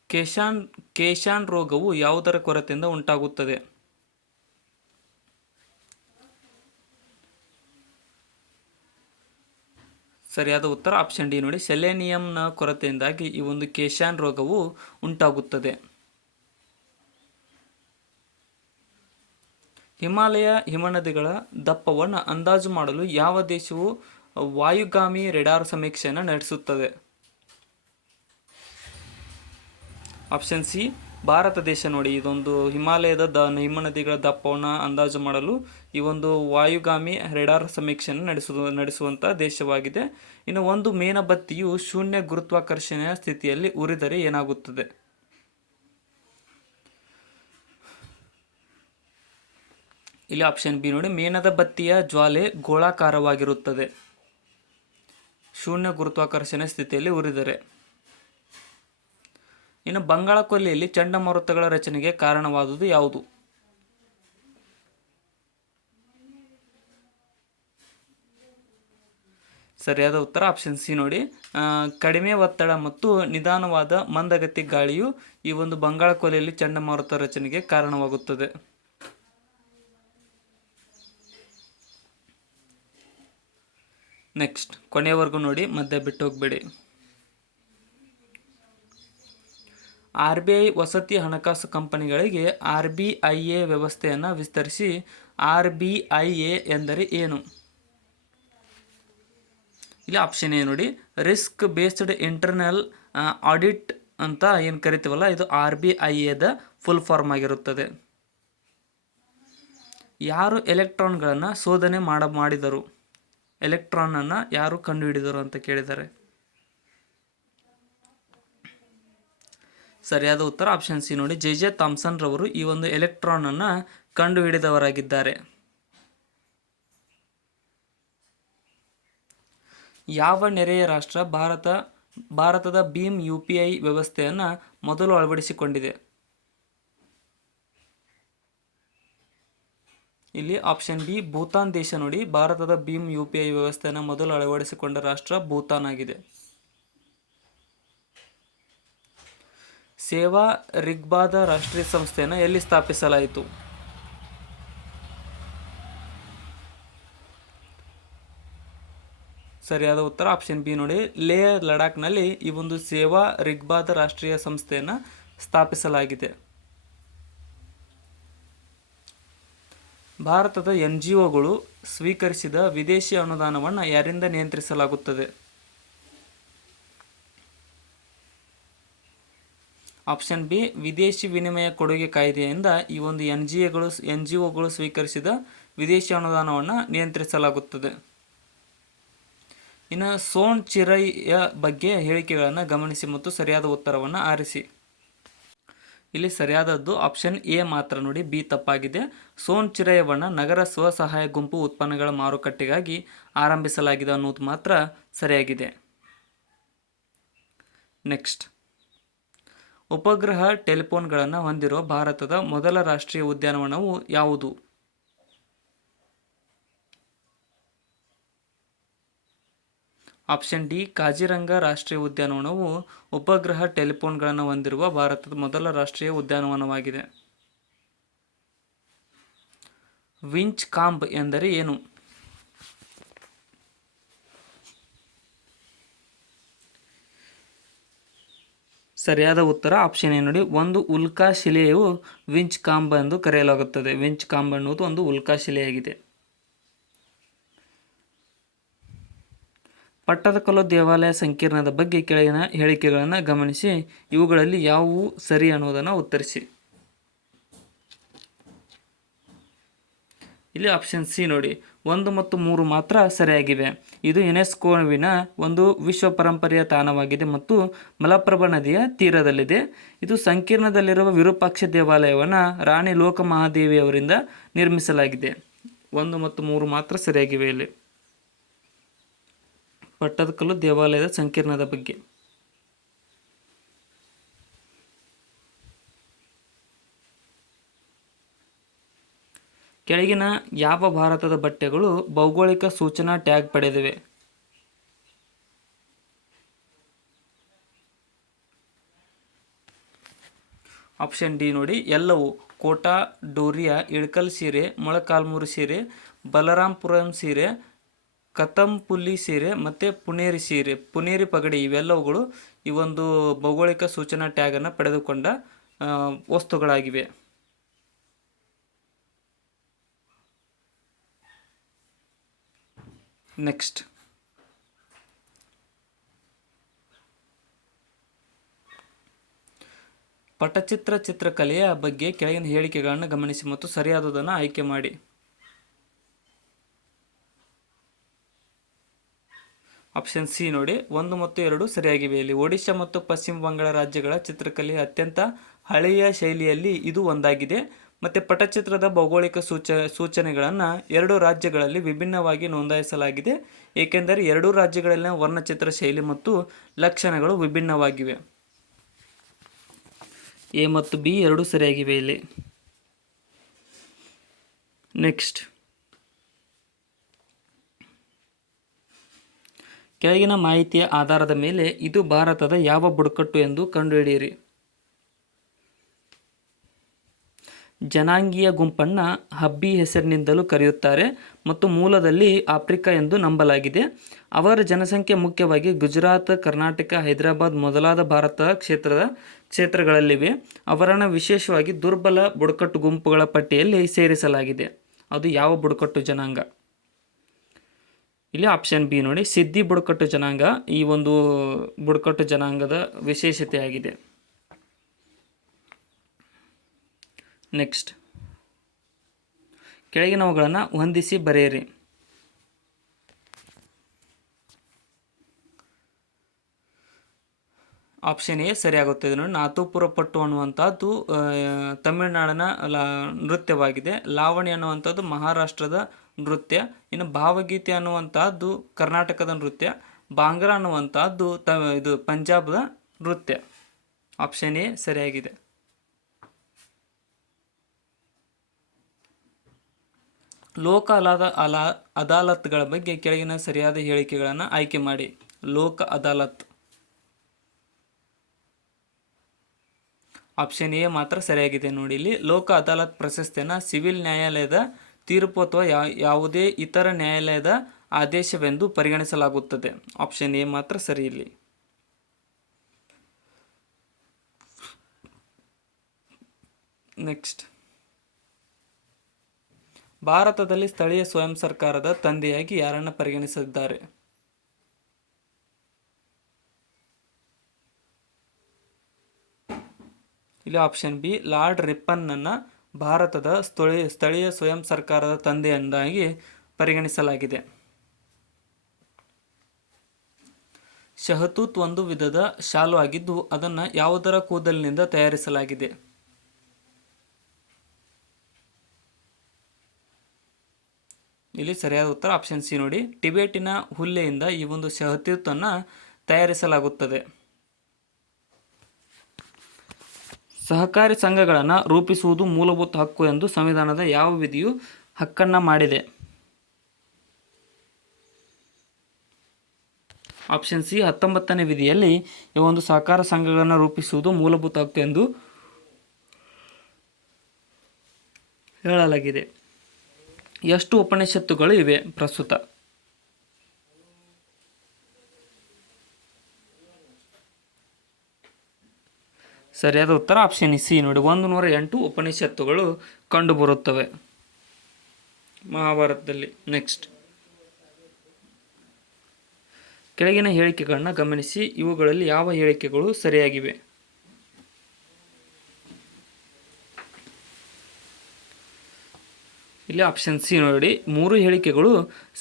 ಕೇಶಾನ್ ರೋಗವು ಯಾವುದರ ಕೊರತೆಯಿಂದ ಉಂಟಾಗುತ್ತದೆ? ಸರಿಯಾದ ಉತ್ತರ ಆಪ್ಷನ್ ಡಿ ನೋಡಿ. ಸೆಲೆನಿಯಂನ ಕೊರತೆಯಿಂದಾಗಿ ಈ ಒಂದು ಕೇಶಾನ್ ರೋಗವು ಉಂಟಾಗುತ್ತದೆ. ಹಿಮಾಲಯ ಹಿಮನದಿಗಳ ದಪ್ಪವನ್ನು ಅಂದಾಜು ಮಾಡಲು ಯಾವ ದೇಶವು ವಾಯುಗಾಮಿ ರೇಡಾರ್ ಸಮೀಕ್ಷೆಯನ್ನು ನಡೆಸುತ್ತದೆ? ಆಪ್ಷನ್ ಸಿ, ಭಾರತ ದೇಶ ನೋಡಿ. ಇದೊಂದು ಹಿಮಾಲಯದ ಹಿಮನದಿಗಳ ದಪ್ಪವನ್ನು ಅಂದಾಜು ಮಾಡಲು ಈ ಒಂದು ವಾಯುಗಾಮಿ ರೇಡಾರ್ ಸಮೀಕ್ಷೆಯನ್ನು ನಡೆಸುವಂಥ ದೇಶವಾಗಿದೆ. ಇನ್ನು ಒಂದು ಮೇಣಬತ್ತಿಯು ಶೂನ್ಯ ಗುರುತ್ವಾಕರ್ಷಣೆಯ ಸ್ಥಿತಿಯಲ್ಲಿ ಉರಿದರೆ ಏನಾಗುತ್ತದೆ? ಇಲ್ಲಿ ಆಪ್ಷನ್ ಬಿ ನೋಡಿ. ಮೇಣದ ಬತ್ತಿಯ ಜ್ವಾಲೆ ಗೋಳಾಕಾರವಾಗಿರುತ್ತದೆ ಶೂನ್ಯ ಗುರುತ್ವಾಕರ್ಷಣೆ ಸ್ಥಿತಿಯಲ್ಲಿ ಉರಿದರೆ. ಇನ್ನು ಬಂಗಾಳ ಕೊಲ್ಲಿಯಲ್ಲಿ ಚಂಡಮಾರುತಗಳ ರಚನೆಗೆ ಕಾರಣವಾದುದು ಯಾವುದು? ಸರಿಯಾದ ಉತ್ತರ ಆಪ್ಷನ್ ಸಿ ನೋಡಿ. ಕಡಿಮೆ ಒತ್ತಡ ಮತ್ತು ನಿಧಾನವಾದ ಮಂದಗತಿ ಗಾಳಿಯು ಈ ಒಂದು ಬಂಗಾಳ ಕೊಲ್ಲಿಯಲ್ಲಿ ಚಂಡಮಾರುತ ರಚನೆಗೆ ಕಾರಣವಾಗುತ್ತದೆ. ನೆಕ್ಸ್ಟ್, ಕೊನೆಯವರೆಗೂ ನೋಡಿ, ಮಧ್ಯ ಬಿಟ್ಟು ಹೋಗಬೇಡಿ. RBI ವಸತಿ ಹಣಕಾಸು ಕಂಪನಿಗಳಿಗೆ RBIA ವ್ಯವಸ್ಥೆಯನ್ನು ವಿಸ್ತರಿಸಿ. RBIA ಎಂದರೆ ಏನು? ಇಲ್ಲಿ ಆಪ್ಷನ್ ಎ ನೋಡಿ. ರಿಸ್ಕ್ ಬೇಸ್ಡ್ ಇಂಟರ್ನಲ್ ಆಡಿಟ್ ಅಂತ ಏನು ಕರಿತೀವಲ್ಲ, ಇದು RBIAದ ಫುಲ್ ಫಾರ್ಮ್ ಆಗಿರುತ್ತದೆ. ಯಾರು ಎಲೆಕ್ಟ್ರಾನ್ಗಳನ್ನು ಶೋಧನೆ ಮಾಡಿದರು? ಎಲೆಕ್ಟ್ರಾನನ್ನು ಯಾರು ಕಂಡುಹಿಡಿದರು ಅಂತ ಕೇಳಿದ್ದಾರೆ. ಸರಿಯಾದ ಉತ್ತರ ಆಪ್ಷನ್ ಸಿ ನೋಡಿ. JJ ಥಾಮ್ಸನ್ ರವರು ಈ ಒಂದು ಎಲೆಕ್ಟ್ರಾನನ್ನು ಕಂಡುಹಿಡಿದವರಾಗಿದ್ದಾರೆ. ಯಾವ ನೆರೆಯ ರಾಷ್ಟ್ರ ಭಾರತದ ಭೀಮ್ UPI ವ್ಯವಸ್ಥೆಯನ್ನು ಮೊದಲು ಅಳವಡಿಸಿಕೊಂಡಿದೆ? ಇಲ್ಲಿ ಆಪ್ಷನ್ ಬಿ, ಭೂತಾನ್ ದೇಶ ನೋಡಿ. ಭಾರತದ ಭೀಮ್ UPI ವ್ಯವಸ್ಥೆಯನ್ನು ಮೊದಲು ಅಳವಡಿಸಿಕೊಂಡ ರಾಷ್ಟ್ರ ಭೂತಾನ್ ಆಗಿದೆ. ಸೇವಾ ರಿಗ್ಪಾದ ರಾಷ್ಟ್ರೀಯ ಸಂಸ್ಥೆಯನ್ನು ಎಲ್ಲಿ ಸ್ಥಾಪಿಸಲಾಯಿತು? ಸರಿಯಾದ ಉತ್ತರ ಆಪ್ಷನ್ ಬಿ ನೋಡಿ. ಲೇಹ್ ಲಡಾಖ್ನಲ್ಲಿ ಈ ಒಂದು ಸೇವಾ ರಿಗ್ಪಾದ ರಾಷ್ಟ್ರೀಯ ಸಂಸ್ಥೆಯನ್ನು ಸ್ಥಾಪಿಸಲಾಗಿದೆ. ಭಾರತದ NGOಗಳು ಸ್ವೀಕರಿಸಿದ ವಿದೇಶಿ ಅನುದಾನವನ್ನು ಯಾರಿಂದ ನಿಯಂತ್ರಿಸಲಾಗುತ್ತದೆ? ಆಪ್ಷನ್ ಬಿ, ವಿದೇಶಿ ವಿನಿಮಯ ಕೊಡುಗೆ ಕಾಯ್ದೆಯಿಂದ ಈ ಒಂದು NGOಗಳು ಸ್ವೀಕರಿಸಿದ ವಿದೇಶಿ ಅನುದಾನವನ್ನು ನಿಯಂತ್ರಿಸಲಾಗುತ್ತದೆ. ಇನ್ನು ಸೋನ್ ಚಿರೈಯ ಬಗ್ಗೆ ಹೇಳಿಕೆಗಳನ್ನು ಗಮನಿಸಿ ಮತ್ತು ಸರಿಯಾದ ಉತ್ತರವನ್ನು ಆರಿಸಿ. ಇಲ್ಲಿ ಸರಿಯಾದದ್ದು ಆಪ್ಷನ್ ಎ ಮಾತ್ರ ನೋಡಿ. ಬಿ ತಪ್ಪಾಗಿದೆ. ಸೋನ್ ಚಿರೈಯವನ್ನು ನಗರ ಸ್ವಸಹಾಯ ಗುಂಪು ಉತ್ಪನ್ನಗಳ ಮಾರುಕಟ್ಟೆಗಾಗಿ ಆರಂಭಿಸಲಾಗಿದೆ ಅನ್ನೋದು ಮಾತ್ರ ಸರಿಯಾಗಿದೆ. ನೆಕ್ಸ್ಟ್, ಉಪಗ್ರಹ ಟೆಲಿಫೋನ್ಗಳನ್ನು ಹೊಂದಿರುವ ಭಾರತದ ಮೊದಲ ರಾಷ್ಟ್ರೀಯ ಉದ್ಯಾನವನವು ಯಾವುದು? ಆಪ್ಷನ್ ಡಿ ಕಾಜಿರಂಗ ರಾಷ್ಟ್ರೀಯ ಉದ್ಯಾನವನವು ಉಪಗ್ರಹ ಟೆಲಿಫೋನ್ಗಳನ್ನು ಹೊಂದಿರುವ ಭಾರತದ ಮೊದಲ ರಾಷ್ಟ್ರೀಯ ಉದ್ಯಾನವನವಾಗಿದೆ. ವಿಂಚ್ ಕಾಂಬ್ ಎಂದರೆ ಏನು? ಸರಿಯಾದ ಉತ್ತರ ಆಪ್ಷನ್ ಎ ನೋಡಿ, ಒಂದು ಉಲ್ಕಾ ಶಿಲೆಯು ವಿಂಚ್ ಕಾಂಬ್ ಎಂದು ಕರೆಯಲಾಗುತ್ತದೆ. ವಿಂಚ್ ಕಾಂಬ್ ಎನ್ನುವುದು ಒಂದು ಉಲ್ಕಾ ಶಿಲೆಯಾಗಿದೆ. ಪಟ್ಟದಕಲ್ಲು ದೇವಾಲಯ ಸಂಕೀರ್ಣದ ಬಗ್ಗೆ ಕೆಳಗಿನ ಹೇಳಿಕೆಗಳನ್ನು ಗಮನಿಸಿ ಇವುಗಳಲ್ಲಿ ಯಾವುವು ಸರಿ ಅನ್ನೋದನ್ನು ಉತ್ತರಿಸಿ. ಇಲ್ಲಿ ಆಪ್ಷನ್ ಸಿ ನೋಡಿ, 1 ಮತ್ತು 3 ಮಾತ್ರ ಸರಿಯಾಗಿವೆ. ಇದು ಯುನೆಸ್ಕೋವಿನ ಒಂದು ವಿಶ್ವ ಪರಂಪರೆಯ ತಾಣವಾಗಿದೆ ಮತ್ತು ಮಲಪ್ರಭಾ ನದಿಯ ತೀರದಲ್ಲಿದೆ. ಇದು ಸಂಕೀರ್ಣದಲ್ಲಿರುವ ವಿರೂಪಾಕ್ಷ ದೇವಾಲಯವನ್ನು ರಾಣಿ ಲೋಕಮಹಾದೇವಿಯವರಿಂದ ನಿರ್ಮಿಸಲಾಗಿದೆ. 1 ಮತ್ತು 3 ಮಾತ್ರ ಸರಿಯಾಗಿವೆ. ಇಲ್ಲಿ ಪಟ್ಟದಕಲ್ಲು ದೇವಾಲಯದ ಸಂಕೀರ್ಣದ ಬಗ್ಗೆ. ಕೆಳಗಿನ ಯಾವ ಭಾರತದ ಬಟ್ಟೆಗಳು ಭೌಗೋಳಿಕ ಸೂಚನಾ ಟ್ಯಾಗ್ ಪಡೆದಿವೆ? ಆಪ್ಷನ್ ಡಿ ನೋಡಿ, ಎಲ್ಲವು ಕೋಟಾ ಡೋರಿಯಾ, ಇಳಕಲ್ ಸೀರೆ, ಮೊಳಕಾಲ್ಮೂರು ಸೀರೆ, ಬಲರಾಂಪುರಂ ಸೀರೆ, ಕತಂಪುಲ್ಲಿ ಸೀರೆ ಮತ್ತು ಪುನೇರಿ ಸೀರೆ, ಪುನೇರಿ ಪಗಡಿ ಇವೆಲ್ಲವುಗಳು ಈ ಒಂದು ಭೌಗೋಳಿಕ ಸೂಚನಾ ಟ್ಯಾಗನ್ನು ಪಡೆದುಕೊಂಡ ವಸ್ತುಗಳಾಗಿವೆ. ನೆಕ್ಸ್ಟ್, ಪಟಚಿತ್ರ ಚಿತ್ರಕಲೆಯ ಬಗ್ಗೆ ಕೆಳಗಿನ ಹೇಳಿಕೆಗಳನ್ನು ಗಮನಿಸಿ ಮತ್ತು ಸರಿಯಾದದನ್ನು ಆಯ್ಕೆ ಮಾಡಿ. ಆಪ್ಷನ್ ಸಿ ನೋಡಿ, 1 ಮತ್ತು 2 ಸರಿಯಾಗಿವೆ. ಇಲ್ಲಿ ಒಡಿಶಾ ಮತ್ತು ಪಶ್ಚಿಮ ಬಂಗಾಳ ರಾಜ್ಯಗಳ ಚಿತ್ರಕಲೆಯ ಅತ್ಯಂತ ಹಳೆಯ ಶೈಲಿಯಲ್ಲಿ ಇದು ಒಂದಾಗಿದೆ. ಮತ್ತು ಪಟಚಿತ್ರದ ಭೌಗೋಳಿಕ ಸೂಚನೆಗಳನ್ನು 2 ರಾಜ್ಯಗಳಲ್ಲಿ ವಿಭಿನ್ನವಾಗಿ ನೋಂದಾಯಿಸಲಾಗಿದೆ, ಏಕೆಂದರೆ 2 ರಾಜ್ಯಗಳಲ್ಲಿನ ವರ್ಣಚಿತ್ರ ಶೈಲಿ ಮತ್ತು ಲಕ್ಷಣಗಳು ವಿಭಿನ್ನವಾಗಿವೆ. ಎ ಮತ್ತು ಬಿ 2 ಸರಿಯಾಗಿವೆ. ಇಲ್ಲಿ ನೆಕ್ಸ್ಟ್, ಕೆಳಗಿನ ಮಾಹಿತಿಯ ಆಧಾರದ ಮೇಲೆ ಇದು ಭಾರತದ ಯಾವ ಬುಡಕಟ್ಟು ಎಂದು ಕಂಡುಹಿಡಿಯಿರಿ. ಜನಾಂಗೀಯ ಗುಂಪನ್ನು ಹಬ್ಬಿ ಹೆಸರಿನಿಂದಲೂ ಕರೆಯುತ್ತಾರೆ ಮತ್ತು ಮೂಲದಲ್ಲಿ ಆಫ್ರಿಕಾ ಎಂದು ನಂಬಲಾಗಿದೆ. ಅವರ ಜನಸಂಖ್ಯೆ ಮುಖ್ಯವಾಗಿ ಗುಜರಾತ್, ಕರ್ನಾಟಕ, ಹೈದರಾಬಾದ್ ಮೊದಲಾದ ಭಾರತದ ಕ್ಷೇತ್ರಗಳಲ್ಲಿವೆ. ಅವರನ್ನು ವಿಶೇಷವಾಗಿ ದುರ್ಬಲ ಬುಡಕಟ್ಟು ಗುಂಪುಗಳ ಪಟ್ಟಿಯಲ್ಲಿ ಸೇರಿಸಲಾಗಿದೆ. ಅದು ಯಾವ ಬುಡಕಟ್ಟು ಜನಾಂಗ? ಇಲ್ಲಿ ಆಪ್ಷನ್ ಬಿ ನೋಡಿ, ಸಿದ್ದಿ ಬುಡಕಟ್ಟು ಜನಾಂಗ ಈ ಒಂದು ಬುಡಕಟ್ಟು ಜನಾಂಗದ ವಿಶೇಷತೆಯಾಗಿದೆ. ನೆಕ್ಸ್ಟ್, ಕೆಳಗಿನವುಗಳನ್ನು ಹೊಂದಿಸಿ ಬರೆಯಿರಿ. ಆಪ್ಷನ್ ಎ ಸರಿಯಾಗುತ್ತದೆ ನೋಡಿ. ನಾಥೂಪುರ ಪಟ್ಟು ಅನ್ನುವಂಥದ್ದು ತಮಿಳುನಾಡಿನ ನೃತ್ಯವಾಗಿದೆ. ಲಾವಣಿ ಅನ್ನುವಂಥದ್ದು ಮಹಾರಾಷ್ಟ್ರದ ನೃತ್ಯ. ಇನ್ನು ಭಾವಗೀತೆ ಅನ್ನುವಂಥದ್ದು ಕರ್ನಾಟಕದ ನೃತ್ಯ. ಬಾಂಗ್ರಾ ಅನ್ನುವಂಥದ್ದು ಇದು ಪಂಜಾಬ್ದ ನೃತ್ಯ. ಆಪ್ಷನ್ ಎ ಸರಿಯಾಗಿದೆ. ಲೋಕ ಅದಾಲತ್ಗಳ ಬಗ್ಗೆ ಕೆಳಗಿನ ಸರಿಯಾದ ಹೇಳಿಕೆಗಳನ್ನು ಆಯ್ಕೆ ಮಾಡಿ. ಲೋಕ ಅದಾಲತ್ ಆಪ್ಷನ್ ಎ ಮಾತ್ರ ಸರಿಯಾಗಿದೆ ನೋಡಿ. ಇಲ್ಲಿ ಲೋಕ ಅದಾಲತ್ ಪ್ರಶಸ್ತಿಯನ್ನು ಸಿವಿಲ್ ನ್ಯಾಯಾಲಯದ ತೀರ್ಪು ಅಥವಾ ಯಾವುದೇ ಇತರ ನ್ಯಾಯಾಲಯದ ಆದೇಶವೆಂದು ಪರಿಗಣಿಸಲಾಗುತ್ತದೆ. ಆಪ್ಷನ್ ಎ ಮಾತ್ರ ಸರಿ. ಇಲ್ಲಿ ನೆಕ್ಸ್ಟ್, ಭಾರತದಲ್ಲಿ ಸ್ಥಳೀಯ ಸ್ವಯಂ ಸರ್ಕಾರದ ತಂದೆಯಾಗಿ ಯಾರನ್ನು ಪರಿಗಣಿಸಿದ್ದಾರೆ? ಇಲ್ಲಿ ಆಪ್ಷನ್ ಬಿ ಲಾರ್ಡ್ ರಿಪ್ಪನ್ನನ್ನು ಭಾರತದ ಸ್ಥಳೀಯ ಸ್ವಯಂ ಸರ್ಕಾರದ ತಂದೆಯನ್ನಾಗಿ ಪರಿಗಣಿಸಲಾಗಿದೆ. ಶಹತೂತ್ ಒಂದು ವಿಧದ ಶಾಲು ಆಗಿದ್ದು ಅದನ್ನು ಯಾವುದರ ಕೂದಲಿನಿಂದ ತಯಾರಿಸಲಾಗಿದೆ? ಇಲ್ಲಿ ಸರಿಯಾದ ಉತ್ತರ ಆಪ್ಷನ್ ಸಿ ನೋಡಿ, ಟಿಬೆಟಿನ ಹುಲ್ಲೆಯಿಂದ ಈ ಒಂದು ಶಹತೂತನ್ನು ತಯಾರಿಸಲಾಗುತ್ತದೆ. ಸಹಕಾರಿ ಸಂಘಗಳನ್ನು ರೂಪಿಸುವುದು ಮೂಲಭೂತ ಹಕ್ಕು ಎಂದು ಸಂವಿಧಾನದ ಯಾವ ವಿಧಿಯು ಹಕ್ಕನ್ನು ಮಾಡಿದೆ? ಆಪ್ಷನ್ ಸಿ 19ನೇ ವಿಧಿಯಲ್ಲಿ ಈ ಒಂದು ಸಹಕಾರ ಸಂಘಗಳನ್ನು ರೂಪಿಸುವುದು ಮೂಲಭೂತ ಹಕ್ಕು ಎಂದು ಹೇಳಲಾಗಿದೆ. ಎಷ್ಟು ಉಪನಿಷತ್ತುಗಳು ಇವೆ ಪ್ರಸ್ತುತ? ಸರಿಯಾದ ಉತ್ತರ ಆಪ್ಷನ್ ಸಿ ನೋಡಿ, 108 ಉಪನಿಷತ್ತುಗಳು ಕಂಡುಬರುತ್ತವೆ ಮಹಾಭಾರತದಲ್ಲಿ. ನೆಕ್ಸ್ಟ್, ಕೆಳಗಿನ ಹೇಳಿಕೆಗಳನ್ನು ಗಮನಿಸಿ, ಇವುಗಳಲ್ಲಿ ಯಾವ ಹೇಳಿಕೆಗಳು ಸರಿಯಾಗಿವೆ? ಇಲ್ಲಿ ಆಪ್ಷನ್ ಸಿ ನೋಡಿ, 3 ಹೇಳಿಕೆಗಳು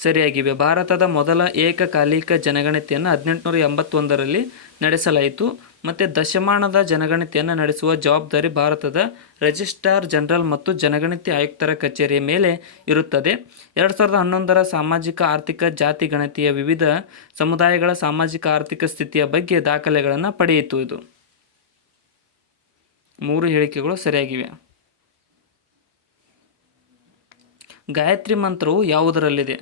ಸರಿಯಾಗಿವೆ. ಭಾರತದ ಮೊದಲ ಏಕಕಾಲಿಕ ಜನಗಣತಿಯನ್ನು 1881ರಲ್ಲಿ ನಡೆಸಲಾಯಿತು. ಮತ್ತು ದಶಮಾನದ ಜನಗಣತಿಯನ್ನು ನಡೆಸುವ ಜವಾಬ್ದಾರಿ ಭಾರತದ ರಿಜಿಸ್ಟ್ರಾರ್ ಜನರಲ್ ಮತ್ತು ಜನಗಣತಿ ಆಯುಕ್ತರ ಕಚೇರಿಯ ಮೇಲೆ ಇರುತ್ತದೆ. 2011ರ ಸಾಮಾಜಿಕ ಆರ್ಥಿಕ ಜಾತಿ ಗಣತಿಯ ವಿವಿಧ ಸಮುದಾಯಗಳ ಸಾಮಾಜಿಕ ಆರ್ಥಿಕ ಸ್ಥಿತಿಯ ಬಗ್ಗೆ ದಾಖಲೆಗಳನ್ನು ಪಡೆಯಿತು. ಇದು 3 ಹೇಳಿಕೆಗಳು ಸರಿಯಾಗಿವೆ. ಗಾಯತ್ರಿ ಮಂತ್ರವು ಯಾವುದರಲ್ಲಿದೆ?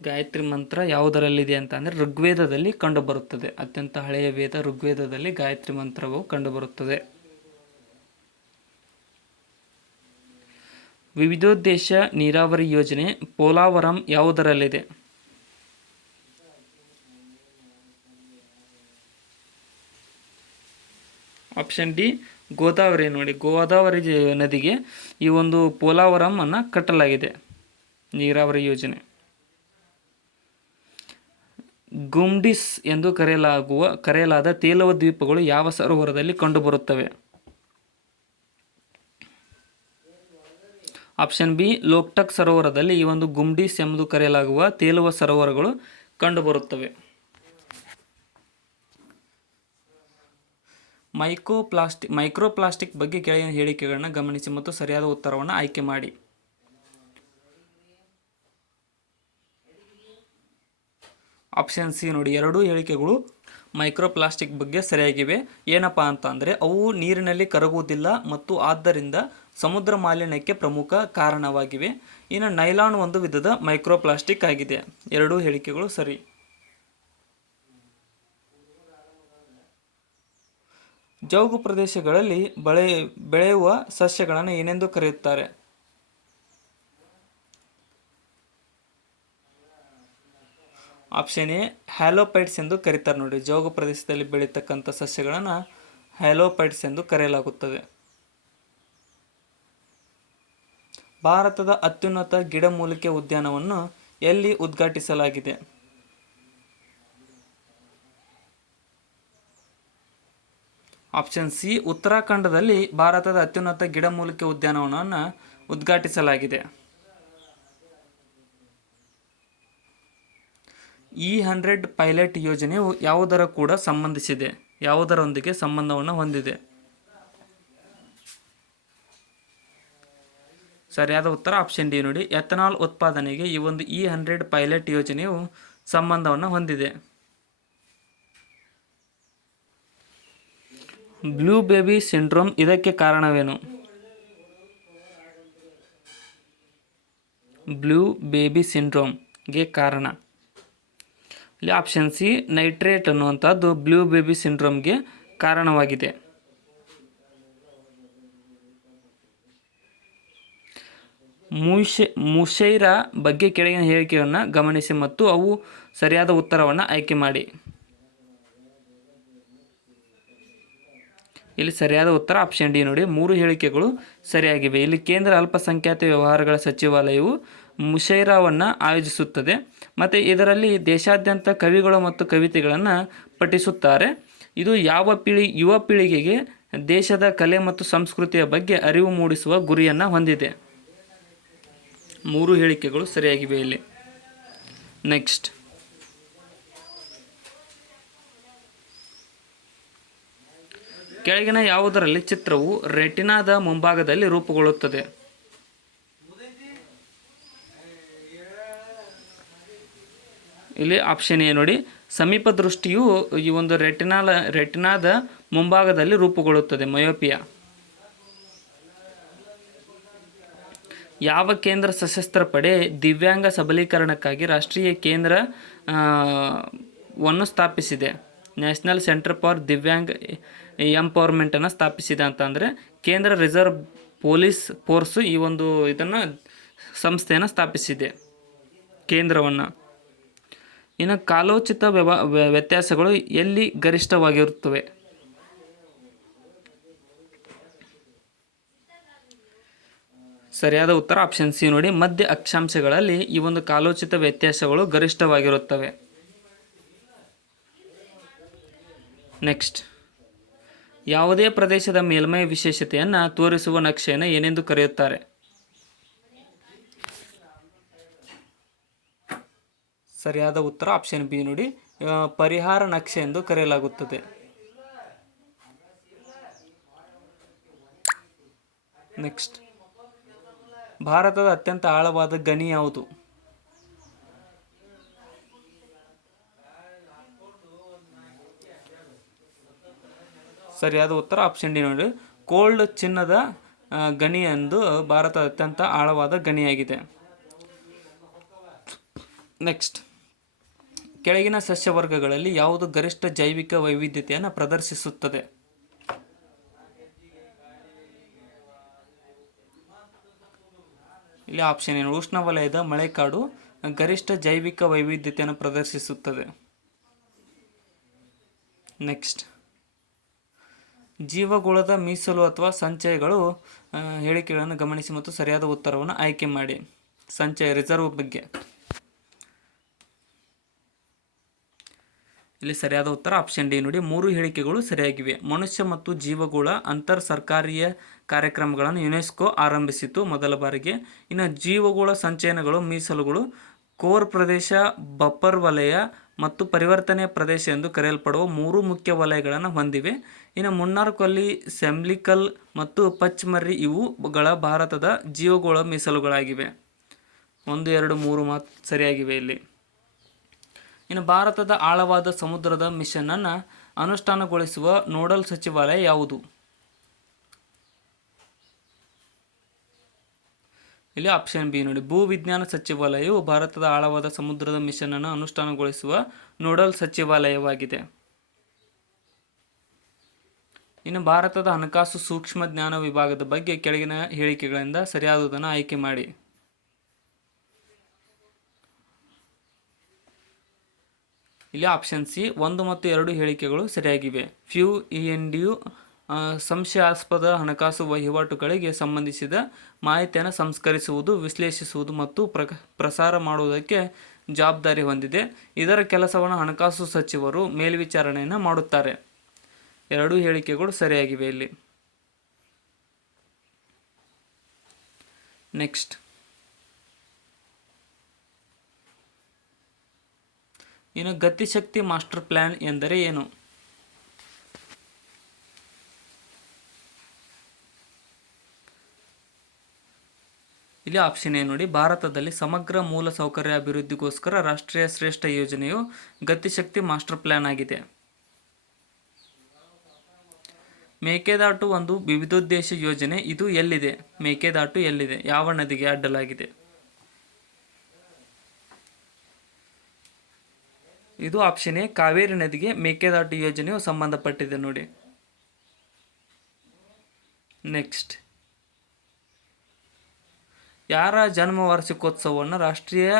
ಗಾಯತ್ರಿ ಮಂತ್ರ ಯಾವುದರಲ್ಲಿದೆ ಅಂತ ಅಂದರೆ ಋಗ್ವೇದದಲ್ಲಿ ಕಂಡುಬರುತ್ತದೆ. ಅತ್ಯಂತ ಹಳೆಯ ವೇದ ಋಗ್ವೇದದಲ್ಲಿ ಗಾಯತ್ರಿ ಮಂತ್ರವು ಕಂಡುಬರುತ್ತದೆ. ವಿವಿಧೋದ್ದೇಶ ನೀರಾವರಿ ಯೋಜನೆ ಪೋಲಾವರಂ ಯಾವುದರಲ್ಲಿದೆ? ಆಪ್ಷನ್ ಡಿ ಗೋದಾವರಿ ನೋಡಿ, ಗೋದಾವರಿ ನದಿಗೆ ಈ ಒಂದು ಪೋಲಾವರಂ ಅನ್ನು ಕಟ್ಟಲಾಗಿದೆ ನೀರಾವರಿ ಯೋಜನೆ. ಗುಮ್ಡಿಸ್ ಎಂದು ಕರೆಯಲಾದ ತೇಲುವ ದ್ವೀಪಗಳು ಯಾವ ಸರೋವರದಲ್ಲಿ ಕಂಡುಬರುತ್ತವೆ? ಆಪ್ಷನ್ ಬಿ ಲೋಕ್ಟಕ್ ಸರೋವರದಲ್ಲಿ ಈ ಒಂದು ಗುಮ್ಡಿಸ್ ಎಂದು ಕರೆಯಲಾಗುವ ತೇಲುವ ಸರೋವರಗಳು ಕಂಡುಬರುತ್ತವೆ. ಮೈಕ್ರೋಪ್ಲಾಸ್ಟಿಕ್ ಬಗ್ಗೆ ಕೆಳಗಿನ ಹೇಳಿಕೆಗಳನ್ನು ಗಮನಿಸಿ ಮತ್ತು ಸರಿಯಾದ ಉತ್ತರವನ್ನು ಆಯ್ಕೆ ಮಾಡಿ. ಆಪ್ಷನ್ ಸಿ ನೋಡಿ, 2 ಹೇಳಿಕೆಗಳು ಮೈಕ್ರೋಪ್ಲಾಸ್ಟಿಕ್ ಬಗ್ಗೆ ಸರಿಯಾಗಿವೆ. ಏನಪ್ಪಾ ಅಂತ ಅಂದರೆ ಅವು ನೀರಿನಲ್ಲಿ ಕರಗುವುದಿಲ್ಲ ಮತ್ತು ಆದ್ದರಿಂದ ಸಮುದ್ರ ಮಾಲಿನ್ಯಕ್ಕೆ ಪ್ರಮುಖ ಕಾರಣವಾಗಿವೆ. ಇನ್ನು ನೈಲಾನ್ ಒಂದು ವಿಧದ ಮೈಕ್ರೋಪ್ಲಾಸ್ಟಿಕ್ ಆಗಿದೆ. 2 ಹೇಳಿಕೆಗಳು ಸರಿ. ಜೌಗು ಪ್ರದೇಶಗಳಲ್ಲಿ ಬೆಳೆಯುವ ಸಸ್ಯಗಳನ್ನು ಏನೆಂದು ಕರೆಯುತ್ತಾರೆ? ಆಪ್ಷನ್ ಎ ಹ್ಯಾಲೋಪೈಟ್ಸ್ ಎಂದು ಕರೀತಾರೆ ನೋಡಿ. ಜೌಗು ಪ್ರದೇಶದಲ್ಲಿ ಬೆಳೀತಕ್ಕಂಥ ಸಸ್ಯಗಳನ್ನು ಹ್ಯಾಲೋಪೈಟ್ಸ್ ಎಂದು ಕರೆಯಲಾಗುತ್ತದೆ. ಭಾರತದ ಅತ್ಯುನ್ನತ ಗಿಡಮೂಲಿಕೆ ಉದ್ಯಾನವನ್ನು ಎಲ್ಲಿ ಉದ್ಘಾಟಿಸಲಾಗಿದೆ? ಆಪ್ಷನ್ ಸಿ ಉತ್ತರಾಖಂಡದಲ್ಲಿ ಭಾರತದ ಅತ್ಯುನ್ನತ ಗಿಡಮೂಲಿಕೆ ಉದ್ಯಾನವನವನ್ನು ಉದ್ಘಾಟಿಸಲಾಗಿದೆ. E100 ಪೈಲಟ್ ಯೋಜನೆಯು ಯಾವುದರೊಂದಿಗೆ ಸಂಬಂಧವನ್ನು ಹೊಂದಿದೆ? ಸರಿಯಾದ ಉತ್ತರ ಆಪ್ಷನ್ ಡಿ ನೋಡಿ, ಎಥನಾಲ್ ಉತ್ಪಾದನೆಗೆ ಈ ಒಂದು E100 ಪೈಲಟ್ ಯೋಜನೆಯು ಸಂಬಂಧವನ್ನು ಹೊಂದಿದೆ. ಬ್ಲೂ ಬೇಬಿ ಸಿಂಡ್ರೋಮ್ ಇದಕ್ಕೆ ಕಾರಣವೇನು? ಬ್ಲೂ ಬೇಬಿ ಸಿಂಡ್ರೋಮ್ಗೆ ಕಾರಣ ಇಲ್ಲಿ ಆಪ್ಷನ್ ಸಿ ನೈಟ್ರೇಟ್ ಅನ್ನುವಂಥದ್ದು ಬ್ಲೂ ಬೇಬಿ ಸಿಂಡ್ರೋಮ್ಗೆ ಕಾರಣವಾಗಿದೆ. ಮುಷೈರಾ ಬಗ್ಗೆ ಕೆಳಗಿನ ಹೇಳಿಕೆಯನ್ನು ಗಮನಿಸಿ ಮತ್ತು ಅವು ಸರಿಯಾದ ಉತ್ತರವನ್ನು ಆಯ್ಕೆ ಮಾಡಿ. ಇಲ್ಲಿ ಸರಿಯಾದ ಉತ್ತರ ಆಪ್ಷನ್ ಡಿ ನೋಡಿ, 3 ಹೇಳಿಕೆಗಳು ಸರಿಯಾಗಿವೆ. ಇಲ್ಲಿ ಕೇಂದ್ರ ಅಲ್ಪಸಂಖ್ಯಾತ ವ್ಯವಹಾರಗಳ ಸಚಿವಾಲಯವು ಮುಷೈರಾವನ್ನು ಆಯೋಜಿಸುತ್ತದೆ ಮತ್ತು ಇದರಲ್ಲಿ ದೇಶಾದ್ಯಂತ ಕವಿಗಳು ಮತ್ತು ಕವಿತೆಗಳನ್ನು ಪಠಿಸುತ್ತಾರೆ. ಇದು ಯುವ ಪೀಳಿಗೆಗೆ ದೇಶದ ಕಲೆ ಮತ್ತು ಸಂಸ್ಕೃತಿಯ ಬಗ್ಗೆ ಅರಿವು ಮೂಡಿಸುವ ಗುರಿಯನ್ನು ಹೊಂದಿದೆ. 3 ಹೇಳಿಕೆಗಳು ಸರಿಯಾಗಿವೆ ಇಲ್ಲಿ. ನೆಕ್ಸ್ಟ್, ಕೆಳಗಿನ ಯಾವುದರಲ್ಲಿ ಚಿತ್ರವು ರೆಟಿನಾದ ಮುಂಭಾಗದಲ್ಲಿ ರೂಪುಗೊಳ್ಳುತ್ತದೆ? ಇಲ್ಲಿ ಆಪ್ಷನ್ ಎ ನೋಡಿ, ಸಮೀಪ ದೃಷ್ಟಿಯು ಈ ಒಂದು ರೆಟಿನಾದ ಮುಂಭಾಗದಲ್ಲಿ ರೂಪುಗೊಳ್ಳುತ್ತದೆ, ಮಯೋಪಿಯಾ. ಯಾವ ಕೇಂದ್ರ ಸಶಸ್ತ್ರ ಪಡೆ ದಿವ್ಯಾಂಗ ಸಬಲೀಕರಣಕ್ಕಾಗಿ ರಾಷ್ಟ್ರೀಯ ಕೇಂದ್ರವನ್ನು ಸ್ಥಾಪಿಸಿದೆ? ನ್ಯಾಷನಲ್ ಸೆಂಟರ್ ಫಾರ್ ದಿವ್ಯಾಂಗ್ ಎಂಪವರ್ಮೆಂಟನ್ನು ಸ್ಥಾಪಿಸಿದೆ ಅಂತಂದರೆ ಕೇಂದ್ರ ರಿಸರ್ವ್ ಪೊಲೀಸ್ ಫೋರ್ಸು ಈ ಒಂದು ಇದನ್ನು ಸಂಸ್ಥೆಯನ್ನು ಸ್ಥಾಪಿಸಿದೆ, ಕೇಂದ್ರವನ್ನು. ಇನ್ನು ಕಾಲೋಚಿತ ವ್ಯತ್ಯಾಸಗಳು ಎಲ್ಲಿ ಗರಿಷ್ಠವಾಗಿರುತ್ತವೆ? ಸರಿಯಾದ ಉತ್ತರ ಆಪ್ಷನ್ ಸಿ ನೋಡಿ, ಮಧ್ಯ ಅಕ್ಷಾಂಶಗಳಲ್ಲಿ ಈ ಒಂದು ಕಾಲೋಚಿತ ವ್ಯತ್ಯಾಸಗಳು ಗರಿಷ್ಠವಾಗಿರುತ್ತವೆ. ನೆಕ್ಸ್ಟ್, ಯಾವುದೇ ಪ್ರದೇಶದ ಮೇಲ್ಮೈ ವಿಶೇಷತೆಯನ್ನು ತೋರಿಸುವ ನಕ್ಷೆಯನ್ನು ಏನೆಂದು ಕರೆಯುತ್ತಾರೆ? ಸರಿಯಾದ ಉತ್ತರ ಆಪ್ಷನ್ ಬಿ ನೋಡಿ, ಪರಿಹಾರ ನಕ್ಷೆ ಎಂದು ಕರೆಯಲಾಗುತ್ತದೆ. ನೆಕ್ಸ್ಟ್, ಭಾರತದ ಅತ್ಯಂತ ಆಳವಾದ ಗಣಿ ಯಾವುದು? ಸರಿಯಾದ ಉತ್ತರ ಆಪ್ಷನ್ ಡಿ ನೋಡಿ, ಕೋಲ್ಡ್ ಚಿನ್ನದ ಗಣಿ ಎಂದು ಭಾರತದ ಅತ್ಯಂತ ಆಳವಾದ ಗಣಿಯಾಗಿದೆ. ನೆಕ್ಸ್ಟ್, ಕೆಳಗಿನ ಸಸ್ಯವರ್ಗಗಳಲ್ಲಿ ಯಾವುದು ಗರಿಷ್ಠ ಜೈವಿಕ ವೈವಿಧ್ಯತೆಯನ್ನು ಪ್ರದರ್ಶಿಸುತ್ತದೆ? ಇಲ್ಲಿ ಆಪ್ಷನ್ ಏನು, ಉಷ್ಣವಲಯದ ಮಳೆಕಾಡು ಗರಿಷ್ಠ ಜೈವಿಕ ವೈವಿಧ್ಯತೆಯನ್ನು ಪ್ರದರ್ಶಿಸುತ್ತದೆ. ನೆಕ್ಸ್ಟ್, ಜೀವಗೋಳದ ಮೀಸಲು ಅಥವಾ ಸಂಚಯಗಳು ಹೇಳಿಕೆಗಳನ್ನು ಗಮನಿಸಿ ಮತ್ತು ಸರಿಯಾದ ಉತ್ತರವನ್ನು ಆಯ್ಕೆ ಮಾಡಿ. ಸಂಚಯ ರಿಸರ್ವ್ ಬಗ್ಗೆ. ಇಲ್ಲಿ ಸರಿಯಾದ ಉತ್ತರ ಆಪ್ಷನ್ ಡಿ ನೋಡಿ, 3 ಹೇಳಿಕೆಗಳು ಸರಿಯಾಗಿವೆ. ಮನುಷ್ಯ ಮತ್ತು ಜೀವಗೋಳ ಅಂತರ್ ಸರ್ಕಾರೀಯ ಕಾರ್ಯಕ್ರಮಗಳನ್ನು ಯುನೆಸ್ಕೋ ಆರಂಭಿಸಿತು ಮೊದಲ ಬಾರಿಗೆ. ಇನ್ನು ಜೀವಗೋಳ ಸಂಚಯನಗಳು, ಮೀಸಲುಗಳು ಕೋರ್ ಪ್ರದೇಶ, ಬಫರ್ ವಲಯ ಮತ್ತು ಪರಿವರ್ತನೆಯ ಪ್ರದೇಶ ಎಂದು ಕರೆಯಲ್ಪಡುವ 3 ಮುಖ್ಯ ವಲಯಗಳನ್ನು ಹೊಂದಿವೆ. ಇನ್ನು ಮುನ್ನಾರ್ ಕೊಲ್ಲಿ, ಸೆಮ್ಲಿಕಲ್ ಮತ್ತು ಪಚ್ಮರ್ರಿ ಇವುಗಳ ಭಾರತದ ಜೀವಗೋಳ ಮೀಸಲುಗಳಾಗಿವೆ. 1, 2, 3 ಮಾತು ಸರಿಯಾಗಿವೆ ಇಲ್ಲಿ. ಇನ್ನು ಭಾರತದ ಆಳವಾದ ಸಮುದ್ರದ ಮಿಷನನ್ನು ಅನುಷ್ಠಾನಗೊಳಿಸುವ ನೋಡಲ್ ಸಚಿವಾಲಯ ಯಾವುದು? ಇಲ್ಲಿ ಆಪ್ಷನ್ ಬಿ ನೋಡಿ, ಭೂವಿಜ್ಞಾನ ಸಚಿವಾಲಯವು ಭಾರತದ ಆಳವಾದ ಸಮುದ್ರದ ಮಿಷನನ್ನು ಅನುಷ್ಠಾನಗೊಳಿಸುವ ನೋಡಲ್ ಸಚಿವಾಲಯವಾಗಿದೆ. ಇನ್ನು ಭಾರತದ ಹಣಕಾಸು ಸೂಕ್ಷ್ಮ ಜ್ಞಾನ ವಿಭಾಗದ ಬಗ್ಗೆ ಕೆಳಗಿನ ಹೇಳಿಕೆಗಳಿಂದ ಸರಿಯಾದುದನ್ನು ಆಯ್ಕೆ ಮಾಡಿ. ಇಲ್ಲಿ ಆಪ್ಷನ್ ಸಿ 1 ಮತ್ತು 2 ಹೇಳಿಕೆಗಳು ಸರಿಯಾಗಿವೆ. ಫ್ಯೂ ಇಎನ್ಡಿಯು ಸಂಶಯಾಸ್ಪದ ಹಣಕಾಸು ವಹಿವಾಟುಗಳಿಗೆ ಸಂಬಂಧಿಸಿದ ಮಾಹಿತಿಯನ್ನು ಸಂಸ್ಕರಿಸುವುದು, ವಿಶ್ಲೇಷಿಸುವುದು ಮತ್ತು ಪ್ರಸಾರ ಮಾಡುವುದಕ್ಕೆ ಜವಾಬ್ದಾರಿ ಹೊಂದಿದೆ. ಇದರ ಕೆಲಸವನ್ನು ಹಣಕಾಸು ಸಚಿವರು ಮೇಲ್ವಿಚಾರಣೆಯನ್ನು ಮಾಡುತ್ತಾರೆ. 2 ಹೇಳಿಕೆಗಳು ಸರಿಯಾಗಿವೆ ಇಲ್ಲಿ. ನೆಕ್ಸ್ಟ್, ಇನ್ನು ಗತಿಶಕ್ತಿ ಮಾಸ್ಟರ್ ಪ್ಲ್ಯಾನ್ ಎಂದರೆ ಏನು? ಇಲ್ಲಿ ಆಪ್ಷನ್ ಎ ನೋಡಿ, ಭಾರತದಲ್ಲಿ ಸಮಗ್ರ ಮೂಲಸೌಕರ್ಯ ಅಭಿವೃದ್ಧಿಗೋಸ್ಕರ ರಾಷ್ಟ್ರೀಯ ಶ್ರೇಷ್ಠ ಯೋಜನೆಯು ಗತಿಶಕ್ತಿ ಮಾಸ್ಟರ್ ಪ್ಲ್ಯಾನ್ ಆಗಿದೆ. ಮೇಕೆದಾಟು ಒಂದು ವಿವಿಧೋದ್ದೇಶ ಯೋಜನೆ. ಇದು ಎಲ್ಲಿದೆ? ಮೇಕೆದಾಟು ಎಲ್ಲಿದೆ? ಯಾವ ನದಿಗೆ ಅಡ್ಡಲಾಗಿದೆ? ಇದು ಆಪ್ಷನ್ ಎ, ಕಾವೇರಿ ನದಿಗೆ ಮೇಕೆದಾಟು ಯೋಜನೆಯು ಸಂಬಂಧಪಟ್ಟಿದೆ ನೋಡಿ. ನೆಕ್ಸ್ಟ್, ಯಾರ ಜನ್ಮ ವಾರ್ಷಿಕೋತ್ಸವವನ್ನು ರಾಷ್ಟ್ರೀಯ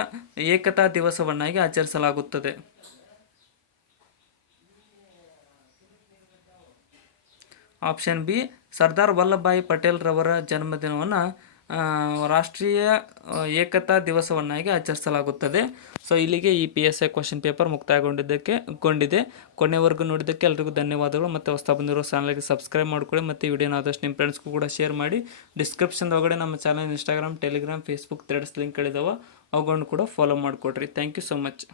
ಏಕತಾ ದಿವಸವನ್ನಾಗಿ ಆಚರಿಸಲಾಗುತ್ತದೆ? ಆಪ್ಷನ್ ಬಿ, ಸರ್ದಾರ್ ವಲ್ಲಭಭಾಯಿ ಪಟೇಲ್ ರವರ ಜನ್ಮದಿನವನ್ನು ರಾಷ್ಟ್ರೀಯ ಏಕತಾ ದಿವಸವನ್ನಾಗಿ ಆಚರಿಸಲಾಗುತ್ತದೆ. ಸೊ ಇಲ್ಲಿಗೆ ಈ PSI ಕ್ವಶನ್ ಪೇಪರ್ ಮುಕ್ತಾಯಗೊಂಡಿದೆ. ಕೊನೆವರೆಗೂ ನೋಡಿದ್ದಕ್ಕೆ ಎಲ್ರಿಗೂ ಧನ್ಯವಾದಗಳು. ಮತ್ತು ಹೊಸ ಬಂದಿರೋ ಚಾನಲ್ಗೆ ಸಬ್ಸ್ಕ್ರೈಬ್ ಮಾಡ್ಕೊಳ್ಳಿ ಮತ್ತು ಈ ವಿಡಿಯೋನ ಆದಷ್ಟು ನಿಮ್ಮ ಫ್ರೆಂಡ್ಸ್ಗೂ ಕೂಡ ಶೇರ್ ಮಾಡಿ. ಡಿಸ್ಕ್ರಿಪ್ಷನ್ ಒಳಗಡೆ ನಮ್ಮ channel Instagram, Telegram, Facebook Threads ಲಿಂಕ್ಗಳಿದಾವೆ, ಅವುಗಳನ್ನು ಕೂಡ ಫಾಲೋ ಮಾಡಿಕೊಡ್ರಿ. Thank you so much.